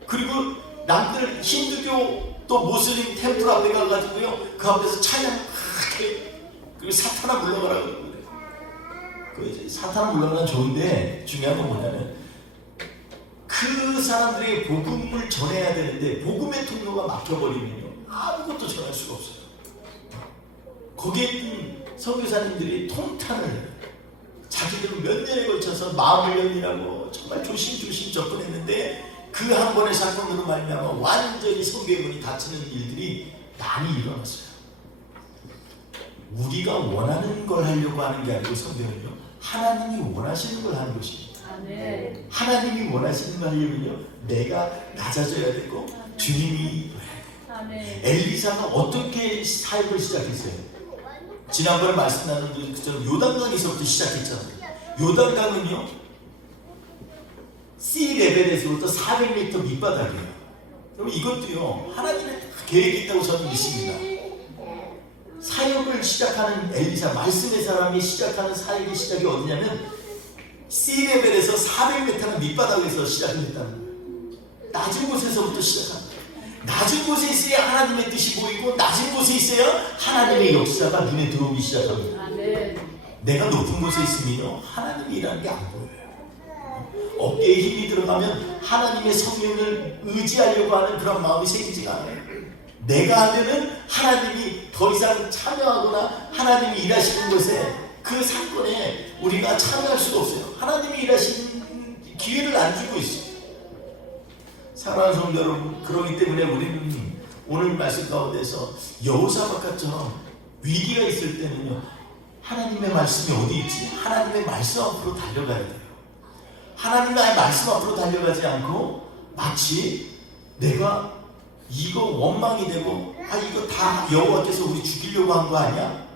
그리고 남들 힌두교 또 모슬림 템플 앞에 가가지고요, 그 앞에서 찬양 그리고 사탄아 물러가라고 그래. 그 사탄아 물러가는 좋은데 중요한 건 뭐냐면 그 사람들에게 복음을 전해야 되는데 복음의 통로가 막혀버리면요, 아무것도 전할 수가 없어요. 거기에 있는 선교사님들이 통탄을 해요. 자기들은 몇 년에 걸쳐서 마음을 열리라고 정말 조심조심 접근했는데 그 한 번의 사건으로 말미암아 완전히 선교의 문이 닫히는 일들이 많이 일어났어요. 우리가 원하는 걸 하려고 하는 게 아니고 선교는요, 하나님이 원하시는 걸 하는 것입니다. 네. 하나님이 원하시는 걸 하려면요, 내가 낮아져야 되고 주님이 해야 돼요. 네. 엘리사가 어떻게 사역을 시작했어요? 지난번에 말씀 나눈 것처럼 요단강에서부터 시작했잖아요. 요단강은요 C레벨에서부터 400m 밑바닥이에요. 그럼 이것도요 하나님의 계획이 있다고 저는 믿습니다. 사역을 시작하는 엘리사, 말씀의 사람이 시작하는 사역의 시작이 어디냐면 C레벨에서 400m는 밑바닥에서 시작을 했다는 거예요. 낮은 곳에서부터 시작합니다. 낮은 곳에 있어야 하나님의 뜻이 보이고 낮은 곳에 있어야 하나님의 역사가 눈에 들어오기 시작합니다. 아멘. 내가 높은 곳에 있으면요 하나님이 일하는 게 안 보여요. 어깨에 힘이 들어가면 하나님의 성령을 의지하려고 하는 그런 마음이 생기지가 않아요. 내가 하면은 하나님이 더 이상 참여하거나 하나님이 일하시는 것에 그 사건에 우리가 참여할 수가 없어요. 하나님이 일하시는 기회를 안 주고 있어요. 사랑하는 성도 여러분, 그렇기 때문에 우리는 오늘 말씀 가운데서 여호사밧처럼 위기가 있을 때는요 하나님의 말씀이 어디 있지? 하나님의 말씀 앞으로 달려가야 돼요. 하나님의 말씀 앞으로 달려가지 않고 마치 내가 이거 원망이 되고 이거 다 여호와께서 우리 죽이려고 한 거 아니야?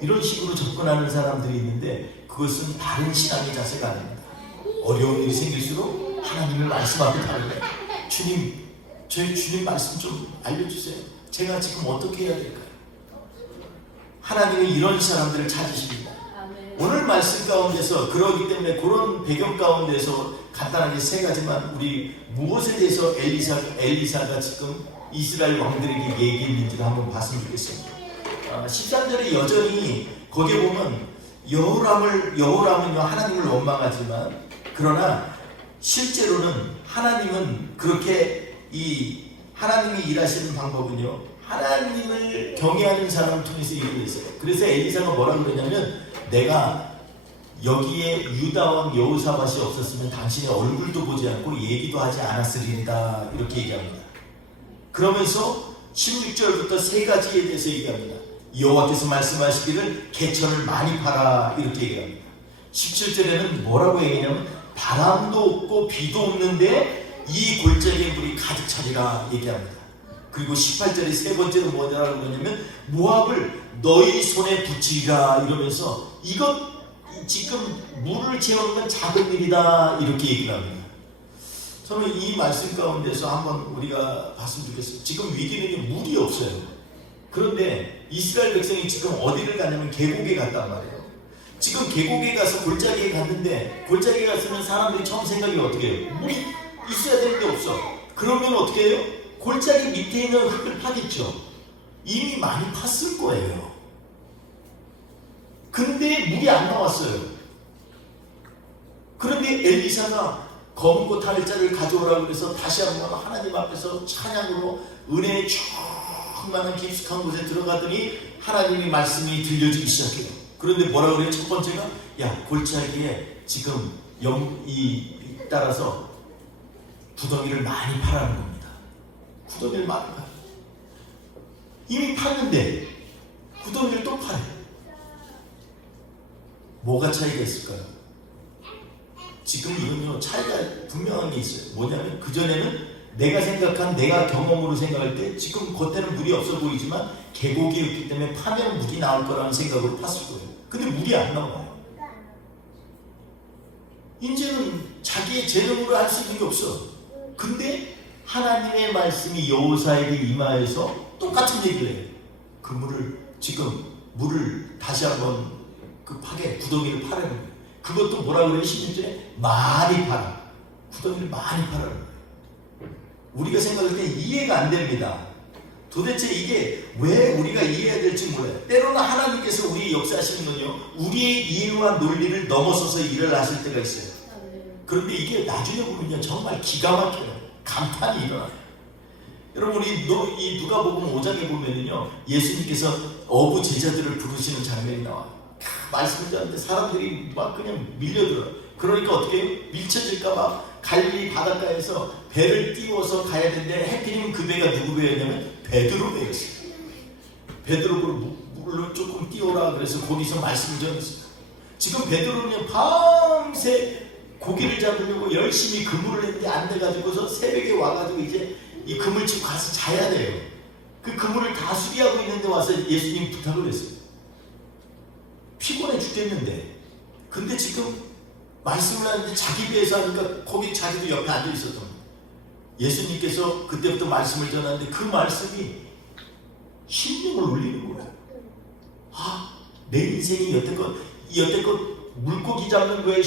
이런 식으로 접근하는 사람들이 있는데 그것은 바른 신앙의 자세가 아닙니다. 어려운 일이 생길수록 하나님의 말씀 앞에 달려가요. 주님, 저희 주님 말씀 좀 알려주세요. 제가 지금 어떻게 해야 될까요? 하나님은 이런 사람들을 찾으십니다. 오늘 말씀 가운데서 그러기 때문에 그런 배경 가운데서 간단하게 세 가지만 우리 무엇에 대해서 엘리사가 지금 이스라엘 왕들에게 얘기했는지를 한번 봤으면 좋겠습니다. 13절에 여전히 거기에 보면 여호람은요 하나님을 원망하지만 그러나 실제로는 하나님은 그렇게 하나님이 일하시는 방법은요 하나님을 경외하는 사람을 통해서 일을 했어요. 그래서 엘리사가 뭐라고 그러냐면 내가 여기에 유다왕 여호사밧이 없었으면 당신의 얼굴도 보지 않고 얘기도 하지 않았으리이다 이렇게 얘기합니다. 그러면서 16절부터 세 가지에 대해서 얘기합니다. 여호와께서 말씀하시기를 개천을 많이 팔아 이렇게 얘기합니다. 17절에는 뭐라고 얘기하냐면 바람도 없고 비도 없는데 이 골짜기에 물이 가득 차리라 얘기합니다. 그리고 18절에 세 번째는 뭐냐고 그러냐면 모압을 너희 손에 붙이리라 이러면서 이것 지금 물을 채우는 건 작은 일이다 이렇게 얘기를 합니다. 저는 이 말씀 가운데서 한번 우리가 봤으면 좋겠어요. 지금 위기는 물이 없어요. 그런데 이스라엘 백성이 지금 어디를 가냐면 계곡에 갔단 말이에요. 지금 계곡에 가서 골짜기에 갔는데 골짜기에 갔으면 사람들이 처음 생각이 어떻게 해요? 물이 있어야 되는데 없어. 그러면 어떻게 해요? 골짜기 밑에 있는 흙을 파겠죠. 이미 많이 팠을 거예요. 근데 물이 안 나왔어요. 그런데 엘리사가 검고 탈자를 가져오라고 해서 다시 한번 하나님 앞에서 찬양으로 은혜의 충만한 깊숙한 곳에 들어가더니 하나님의 말씀이 들려주기 시작해요. 그런데 뭐라고 그래요? 첫 번째가 골짜기에 지금 따라서 구덩이를 많이 파라는 겁니다. 구덩이를 많이 파요. 이미 팠는데 구덩이를 또 파요. 뭐가 차이가 있을까요? 지금 이건요 차이가 분명한 게 있어요. 뭐냐면 그전에는 내가 경험으로 생각할 때 지금 겉에는 물이 없어 보이지만 계곡이었기 때문에 파면 물이 나올 거라는 생각으로 팠을 거예요. 근데 물이 안 나와요. 이제는 자기의 재능으로 할 수 있는 게 없어. 근데 하나님의 말씀이 여호사에게 임하여서 똑같은 얘기를 해요. 그 물을 다시 한번 그 파게 구덩이를 파라는 거예요. 그것도 뭐라 그래요? 16절에 많이 파라. 구덩이를 많이 파라는 거예요. 우리가 생각할 때 이해가 안 됩니다. 도대체 이게 왜 우리가 이해해야 될지 몰라요. 때로는 하나님께서 우리 역사하시는 건요 우리의 이해와 논리를 넘어서서 일을 하실 때가 있어요. 그런데 이게 나중에 보면요 정말 기가 막혀요. 감탄이 일어나요. 여러분 이 누가복음 5장에 보면은요 예수님께서 어부 제자들을 부르시는 장면이 나와요. 말씀을 전하는데 사람들이 막 그냥 밀려들어요. 그러니까 어떻게 해요? 밀쳐질까봐 갈릴리 바닷가에서 배를 띄워서 가야 되는데 해필이면 그 배가 누구 배였냐면 베드로 배였어요. 베드로를 물로 조금 띄워라 그래서 거기서 말씀을 전했어요. 지금 베드로는 밤새 고기를 잡으려고 열심히 그물을 했는데 안 돼가지고서 새벽에 와가지고 이제 이 그물 치고 가서 자야 돼요. 그 그물을 다 수리하고 있는데 와서 예수님 부탁을 했어요. 죽겠는데, 근데 지금 말씀을 하는데 자기 배에서 하니까 거기 자기도 옆에 앉아 있었던 거예요. 예수님께서 그때부터 말씀을 전하는데 그 말씀이 심령을 울리는 거예요. 내 인생이 여태껏 물고기 잡는 거에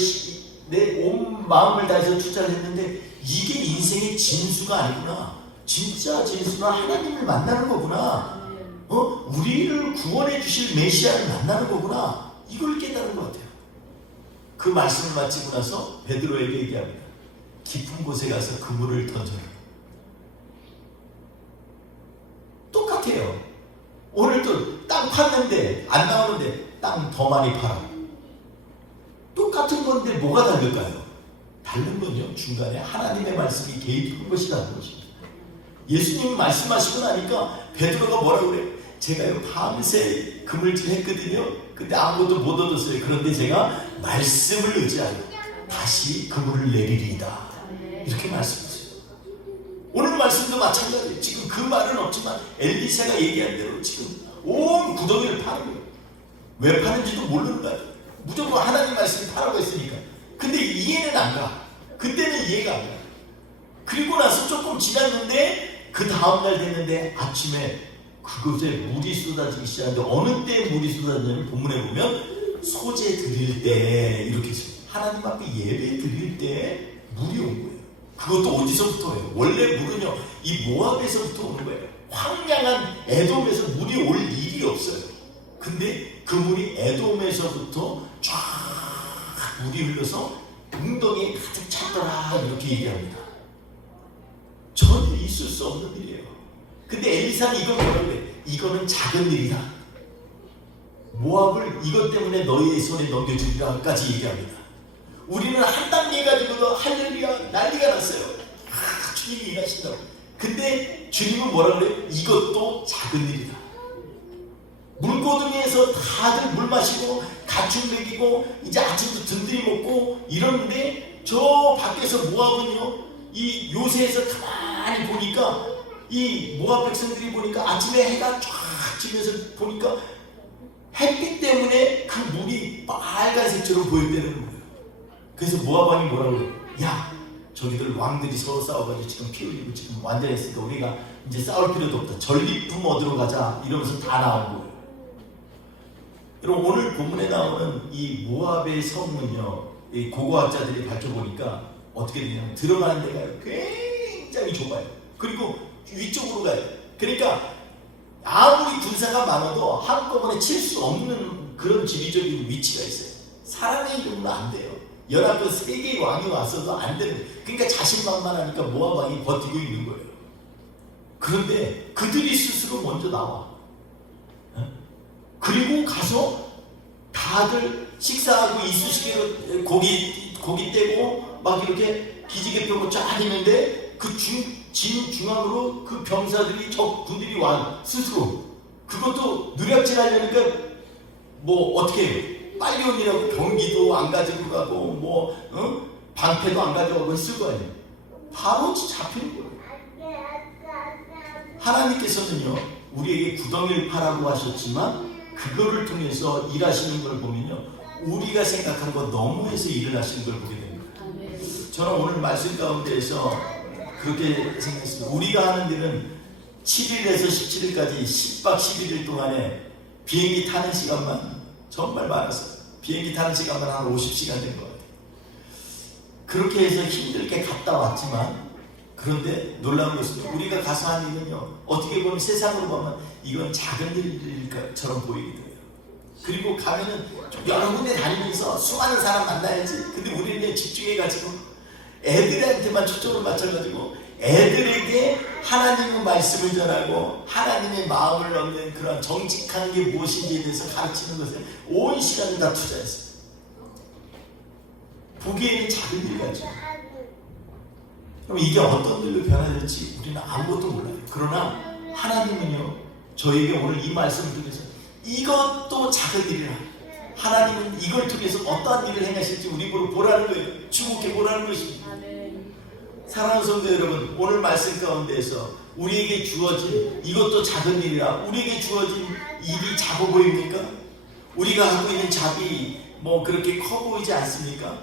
내 온 마음을 다해서 투자를 했는데 이게 인생의 진수가 아니구나. 진짜 진수는 하나님을 만나는 거구나. 우리를 구원해 주실 메시아를 만나는 거구나. 이걸 깨달은 것 같아요. 그 말씀을 마치고 나서 베드로에게 얘기합니다. 깊은 곳에 가서 그물을 던져라. 똑같아요. 오늘도 땅 팠는데 안 나오는데 땅 더 많이 팔아. 똑같은 건데 뭐가 다를까요? 다른 건요, 중간에 하나님의 말씀이 개입한 것이 다른 것입니다. 예수님이 말씀하시고 나니까 베드로가 뭐라고 그래요? 제가요 밤새 그물질 했거든요. 근데 아무것도 못 얻었어요. 그런데 제가 말씀을 의지하여 다시 그물을 내리리이다. 이렇게 말씀하세요. 오늘 말씀도 마찬가지예요. 지금 그 말은 없지만 엘리사가 얘기한 대로 지금 온 구덩이를 파는 거예요. 왜 파는지도 모르는 거예요. 무조건 하나님 말씀이 파라고 했으니까. 근데 이해는 안 가. 그때는 이해가 안 가. 그리고 나서 조금 지났는데 그 다음날 됐는데 아침에 그곳에 물이 쏟아지기 시작하는데 어느 때 물이 쏟아지냐면 본문에 보면 소재 드릴 때 이렇게 있습니다. 하나님 앞에 예배 드릴 때 물이 온 거예요. 그것도 어디서부터 해요? 원래 물은요 이 모압에서부터 오는 거예요. 황량한 에돔에서 물이 올 일이 없어요. 근데 그 물이 에돔에서부터 쫙 물이 흘러서 웅덩이에 가득 찼더라 이렇게 얘기합니다. 전혀 있을 수 없는 일이에요. 근데 엘리사는 이걸 뭐라고 그래? 이거는 작은 일이다. 모압을 이것 때문에 너희의 손에 넘겨주리라까지 얘기합니다. 우리는 한 단계 가지고도 할렐루야 난리가 났어요. 주님이 일하신다고. 근데 주님은 뭐라고 그래요? 이것도 작은 일이다. 물고등에서 다들 물 마시고 가축 먹이고 이제 아침도 든든히 먹고 이러는데 저 밖에서 모압은요 이 요새에서 가만히 보니까 이 모압 백성들이 보니까 아침에 해가 쫙 지면서 보니까 햇빛 때문에 그 물이 빨간색처럼 보였다는 거예요. 그래서 모압 왕이 뭐라고 그래요? 야 저기들 왕들이 서로 싸워가지고 지금 피 흘리고 지금 완전했으니까 우리가 이제 싸울 필요도 없다. 전리품 얻으러 가자 이러면서 다 나온 거예요. 여러분 오늘 본문에 나오는 이 모압의 성은요 이 고고학자들이 밝혀보니까 어떻게 되냐면 들어가는 데가 굉장히 좁아요. 그리고 위쪽으로 가요. 그러니까 아무리 군사가 많아도 한꺼번에 칠 수 없는 그런 지리적인 위치가 있어요. 사람의 이름은 안 돼요. 연합군 3개의 왕이 왔어도 안 되는 거예요. 그러니까 자신만만하니까 모압 왕이 버티고 있는 거예요. 그런데 그들이 스스로 먼저 나와. 그리고 가서 다들 식사하고 이쑤시개로 고기 떼고 막 이렇게 기지개 펴고 쫙 있는데 그 진 중앙으로 그 병사들이 적군들이 와 스스로 그것도 누락질 하려니까 뭐 어떻게 해요? 빨리 오니라고 병기도 안 가지고 가고 방패도 안 가져가고 했을 거 아니에요. 바로 잡히는 거예요. 하나님께서는요 우리에게 구덩이를 파라고 하셨지만 그거를 통해서 일하시는 걸 보면요 우리가 생각한 것 너무해서 일을 하시는 걸 보게 됩니다. 저는 오늘 말씀 가운데에서 그렇게 생각했습니다. 우리가 하는 일은 7일에서 17일까지 10박 11일 동안에 비행기 타는 시간만 정말 많았어요. 비행기 타는 시간만 한 50시간 된 것 같아요. 그렇게 해서 힘들게 갔다 왔지만 그런데 놀라운 것은 우리가 가서 한 일은요 어떻게 보면 세상으로 보면 이건 작은 일처럼 보이기도 해요. 그리고 가면은 여러 군데 다니면서 수많은 사람 만나야지. 근데 우리는 집중해가지고 애들한테만 초점을 맞춰가지고 애들에게 하나님의 말씀을 전하고 하나님의 마음을 얻는 그런 정직한 게 무엇인지에 대해서 가르치는 것에 온 시간을 다 투자했어요. 보기에는 작은 일 같죠. 그럼 이게 어떤 일로 변화될지 우리는 아무것도 몰라요. 그러나 하나님은요 저에게 오늘 이 말씀을 통해서 이것도 작은 일이라 하나님은 이걸 통해서 어떠한 일을 행하실지 우리 보라는 거예요. 주목해 보라는 것입니다. 사랑하는 성도 여러분 오늘 말씀 가운데에서 우리에게 주어진 이것도 작은 일이라 우리에게 주어진 일이 작아 보입니까? 우리가 하고 있는 잡이 뭐 그렇게 커 보이지 않습니까?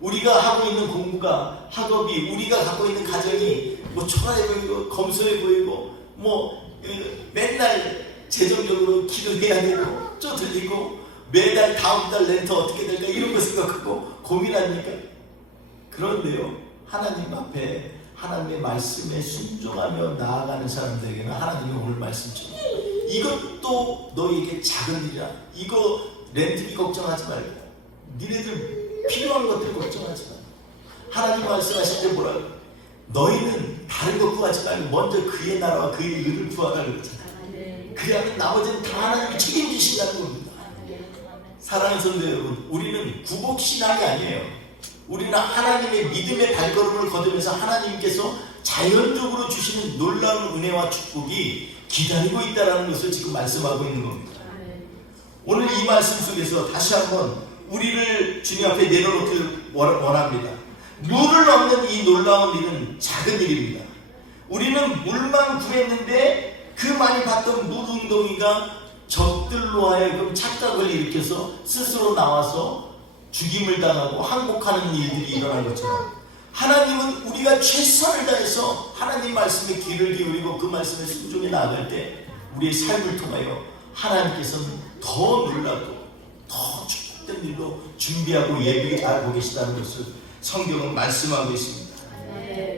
우리가 하고 있는 공부가, 학업이, 우리가 갖고 있는 가정이 뭐 초라해 보이고 검소해 보이고 뭐 맨날 재정적으로 기도해야 되고 쪼들리고 매달 다음 달 렌트 어떻게 될까 이런 거 생각하고 고민합니까? 그런데요, 하나님 앞에 하나님의 말씀에 순종하며 나아가는 사람들에게는 하나님이 오늘 말씀 중 이것도 너에게 작은 일이야. 이거 렌트비 걱정하지 말고 니네들 필요한 것들 걱정하지 말고 하나님 말씀하실 때 뭐라고? 너희는 다른 거 구하지 말고 먼저 그의 나라와 그의 의를 구하라 그러잖아요. 그래야면 나머지는 다 하나님이 책임지신다는 겁니다. 사랑하는 성도 여러분, 우리는 구복신앙이 아니에요. 우리는 하나님의 믿음의 발걸음을 거두면서 하나님께서 자연적으로 주시는 놀라운 은혜와 축복이 기다리고 있다는 것을 지금 말씀하고 있는 겁니다. 오늘 이 말씀 속에서 다시 한번 우리를 주님 앞에 내려놓기를 원합니다. 물을 얻는 이 놀라운 일은 작은 일입니다. 우리는 물만 구했는데 그 많이 받던 물 웅덩이가 적들로 하여금 착각을 일으켜서 스스로 나와서 죽임을 당하고 항복하는 일들이 일어난 것처럼 하나님은 우리가 최선을 다해서 하나님 말씀에 귀를 기울이고 그 말씀에 순종해 나아갈 때 우리의 삶을 통하여 하나님께서는 더 놀라고 더 축복된 일로 준비하고 예비하고 계시다는 것을 성경은 말씀하고 있습니다.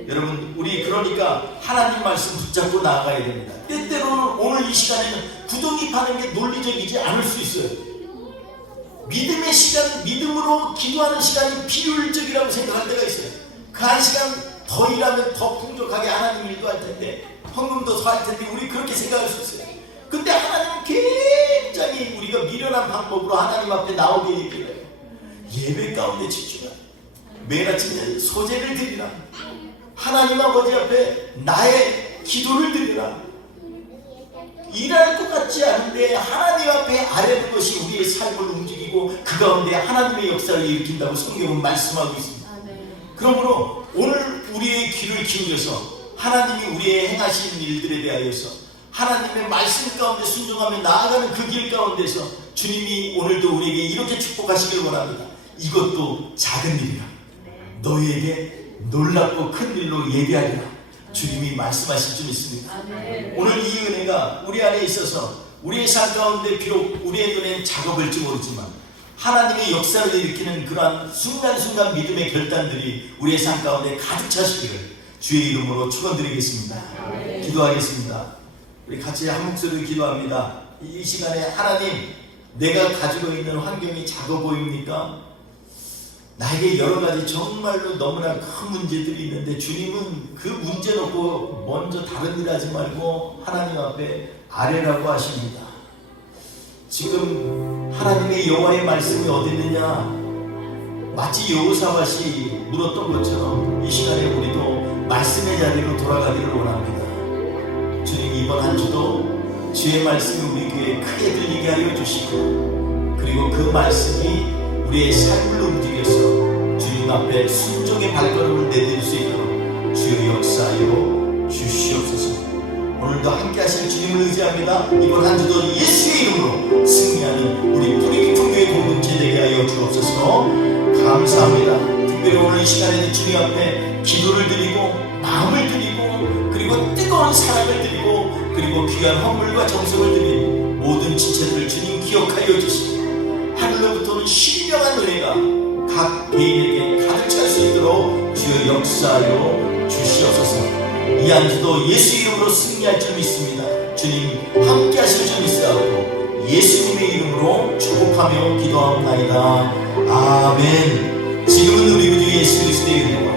여러분, 우리 그러니까 하나님 말씀 붙잡고 나아가야 됩니다. 때때로는 오늘 이 시간에는 구덩이 파는 게 논리적이지 않을 수 있어요. 믿음의 시간, 믿음으로 기도하는 시간이 비효율적이라고 생각할 때가 있어요. 그 한 시간 더 일하면 더 풍족하게 하나님 일도 할 텐데 헌금도 더 할 텐데 우리 그렇게 생각할 수 있어요. 근데 하나님은 굉장히 우리가 미련한 방법으로 하나님 앞에 나오게 얘기해요. 예배 가운데 집중하라. 매일 아침에 소제를 드리라. 하나님 아버지 앞에 나의 기도를 드리라. 일할 것 같지 않은데 하나님 앞에 아뢰는 것이 우리의 삶을 움직이고 그 가운데 하나님의 역사를 일으킨다고 성경은 말씀하고 있습니다. 그러므로 오늘 우리의 귀를 기울여서 하나님이 우리의 행하신 일들에 대하여서 하나님의 말씀 가운데 순종하며 나아가는 그 길 가운데서 주님이 오늘도 우리에게 이렇게 축복하시길 원합니다. 이것도 작은 일이라. 너희에게 놀랍고 큰 일로 예비하리라. 주님이 말씀하실 줄 믿습니다. 오늘 이 은혜가 우리 안에 있어서 우리의 삶 가운데 비록 우리의 눈엔 작업일지 모르지만 하나님의 역사를 일으키는 그러한 순간순간 믿음의 결단들이 우리의 삶 가운데 가득 차시기를 주의 이름으로 축원드리겠습니다. 기도하겠습니다. 우리 같이 한 목소리로 기도합니다. 이 시간에 하나님, 내가 가지고 있는 환경이 작아 보입니까? 나에게 여러 가지 정말로 너무나 큰 문제들이 있는데 주님은 그 문제 놓고 먼저 다른 일 하지 말고 하나님 앞에 아뢰라고 하십니다. 지금 하나님의 여호와의 말씀이 어디 있느냐? 마치 여호사밧이 물었던 것처럼 이 시간에 우리도 말씀의 자리로 돌아가기를 원합니다. 주님, 이번 한 주도 주의 말씀이 우리 귀에 크게 들리게 하여 주시고 그리고 그 말씀이 우리의 삶을 움직여서 주님 앞에 순종의 발걸음을 내딜 수 있도록 주여 역사하여 주시옵소서. 오늘도 함께 하실 주님을 의지합니다. 이번 한 주도 예수의 이름으로 승리하는 우리 뿌리 깊은 교회 공동체 되게 하여 주옵소서. 감사합니다. 특별히 오늘 이 시간에는 주님 앞에 기도를 드리고 마음을 드리고 그리고 뜨거운 사랑을 드리고 그리고 귀한 헌물과 정성을 드린 모든 지체들을 주님 기억하여 주시고 하늘로부터는 신령한 은혜가 각 개인에게 가득 찰 수 있도록 주여 역사하여 주시옵소서. 이 한 주도 예수 이름으로 승리할 줄 믿습니다. 주님 함께 하실 줄 믿사오고 예수님의 이름으로 축복하며 기도하옵나이다. 아멘. 지금은 우리 구주 예수 그리스도의 은혜와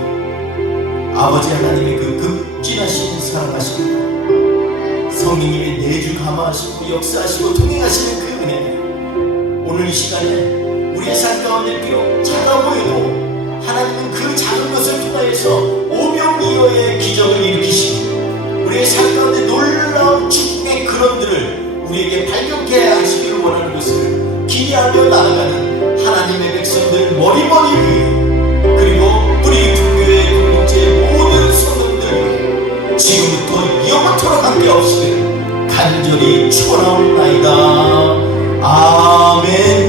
아버지 하나님의 그 극진하신 사랑하심과 성령님의 내주 감화하시고 역사하시고 통행하시는 그 은혜는 오늘 이 시간에 우리의 삶 가운데 비록 작아 보여도 하나님은 그 작은 것을 통하여서 오병이어의 기적을 일으키시고 우리의 삶 가운데 놀라운 축복의 근원들을 우리에게 발견케 하시기를 원하는 것을 기대하며 나아가는 하나님의 백성들 머리머리 위에 그리고 뿌리 깊은 교회 공동체의 모든 성도들 지금부터 영원토록 함께 없으기를 간절히 축원하옵나이다. 아멘. 아멘.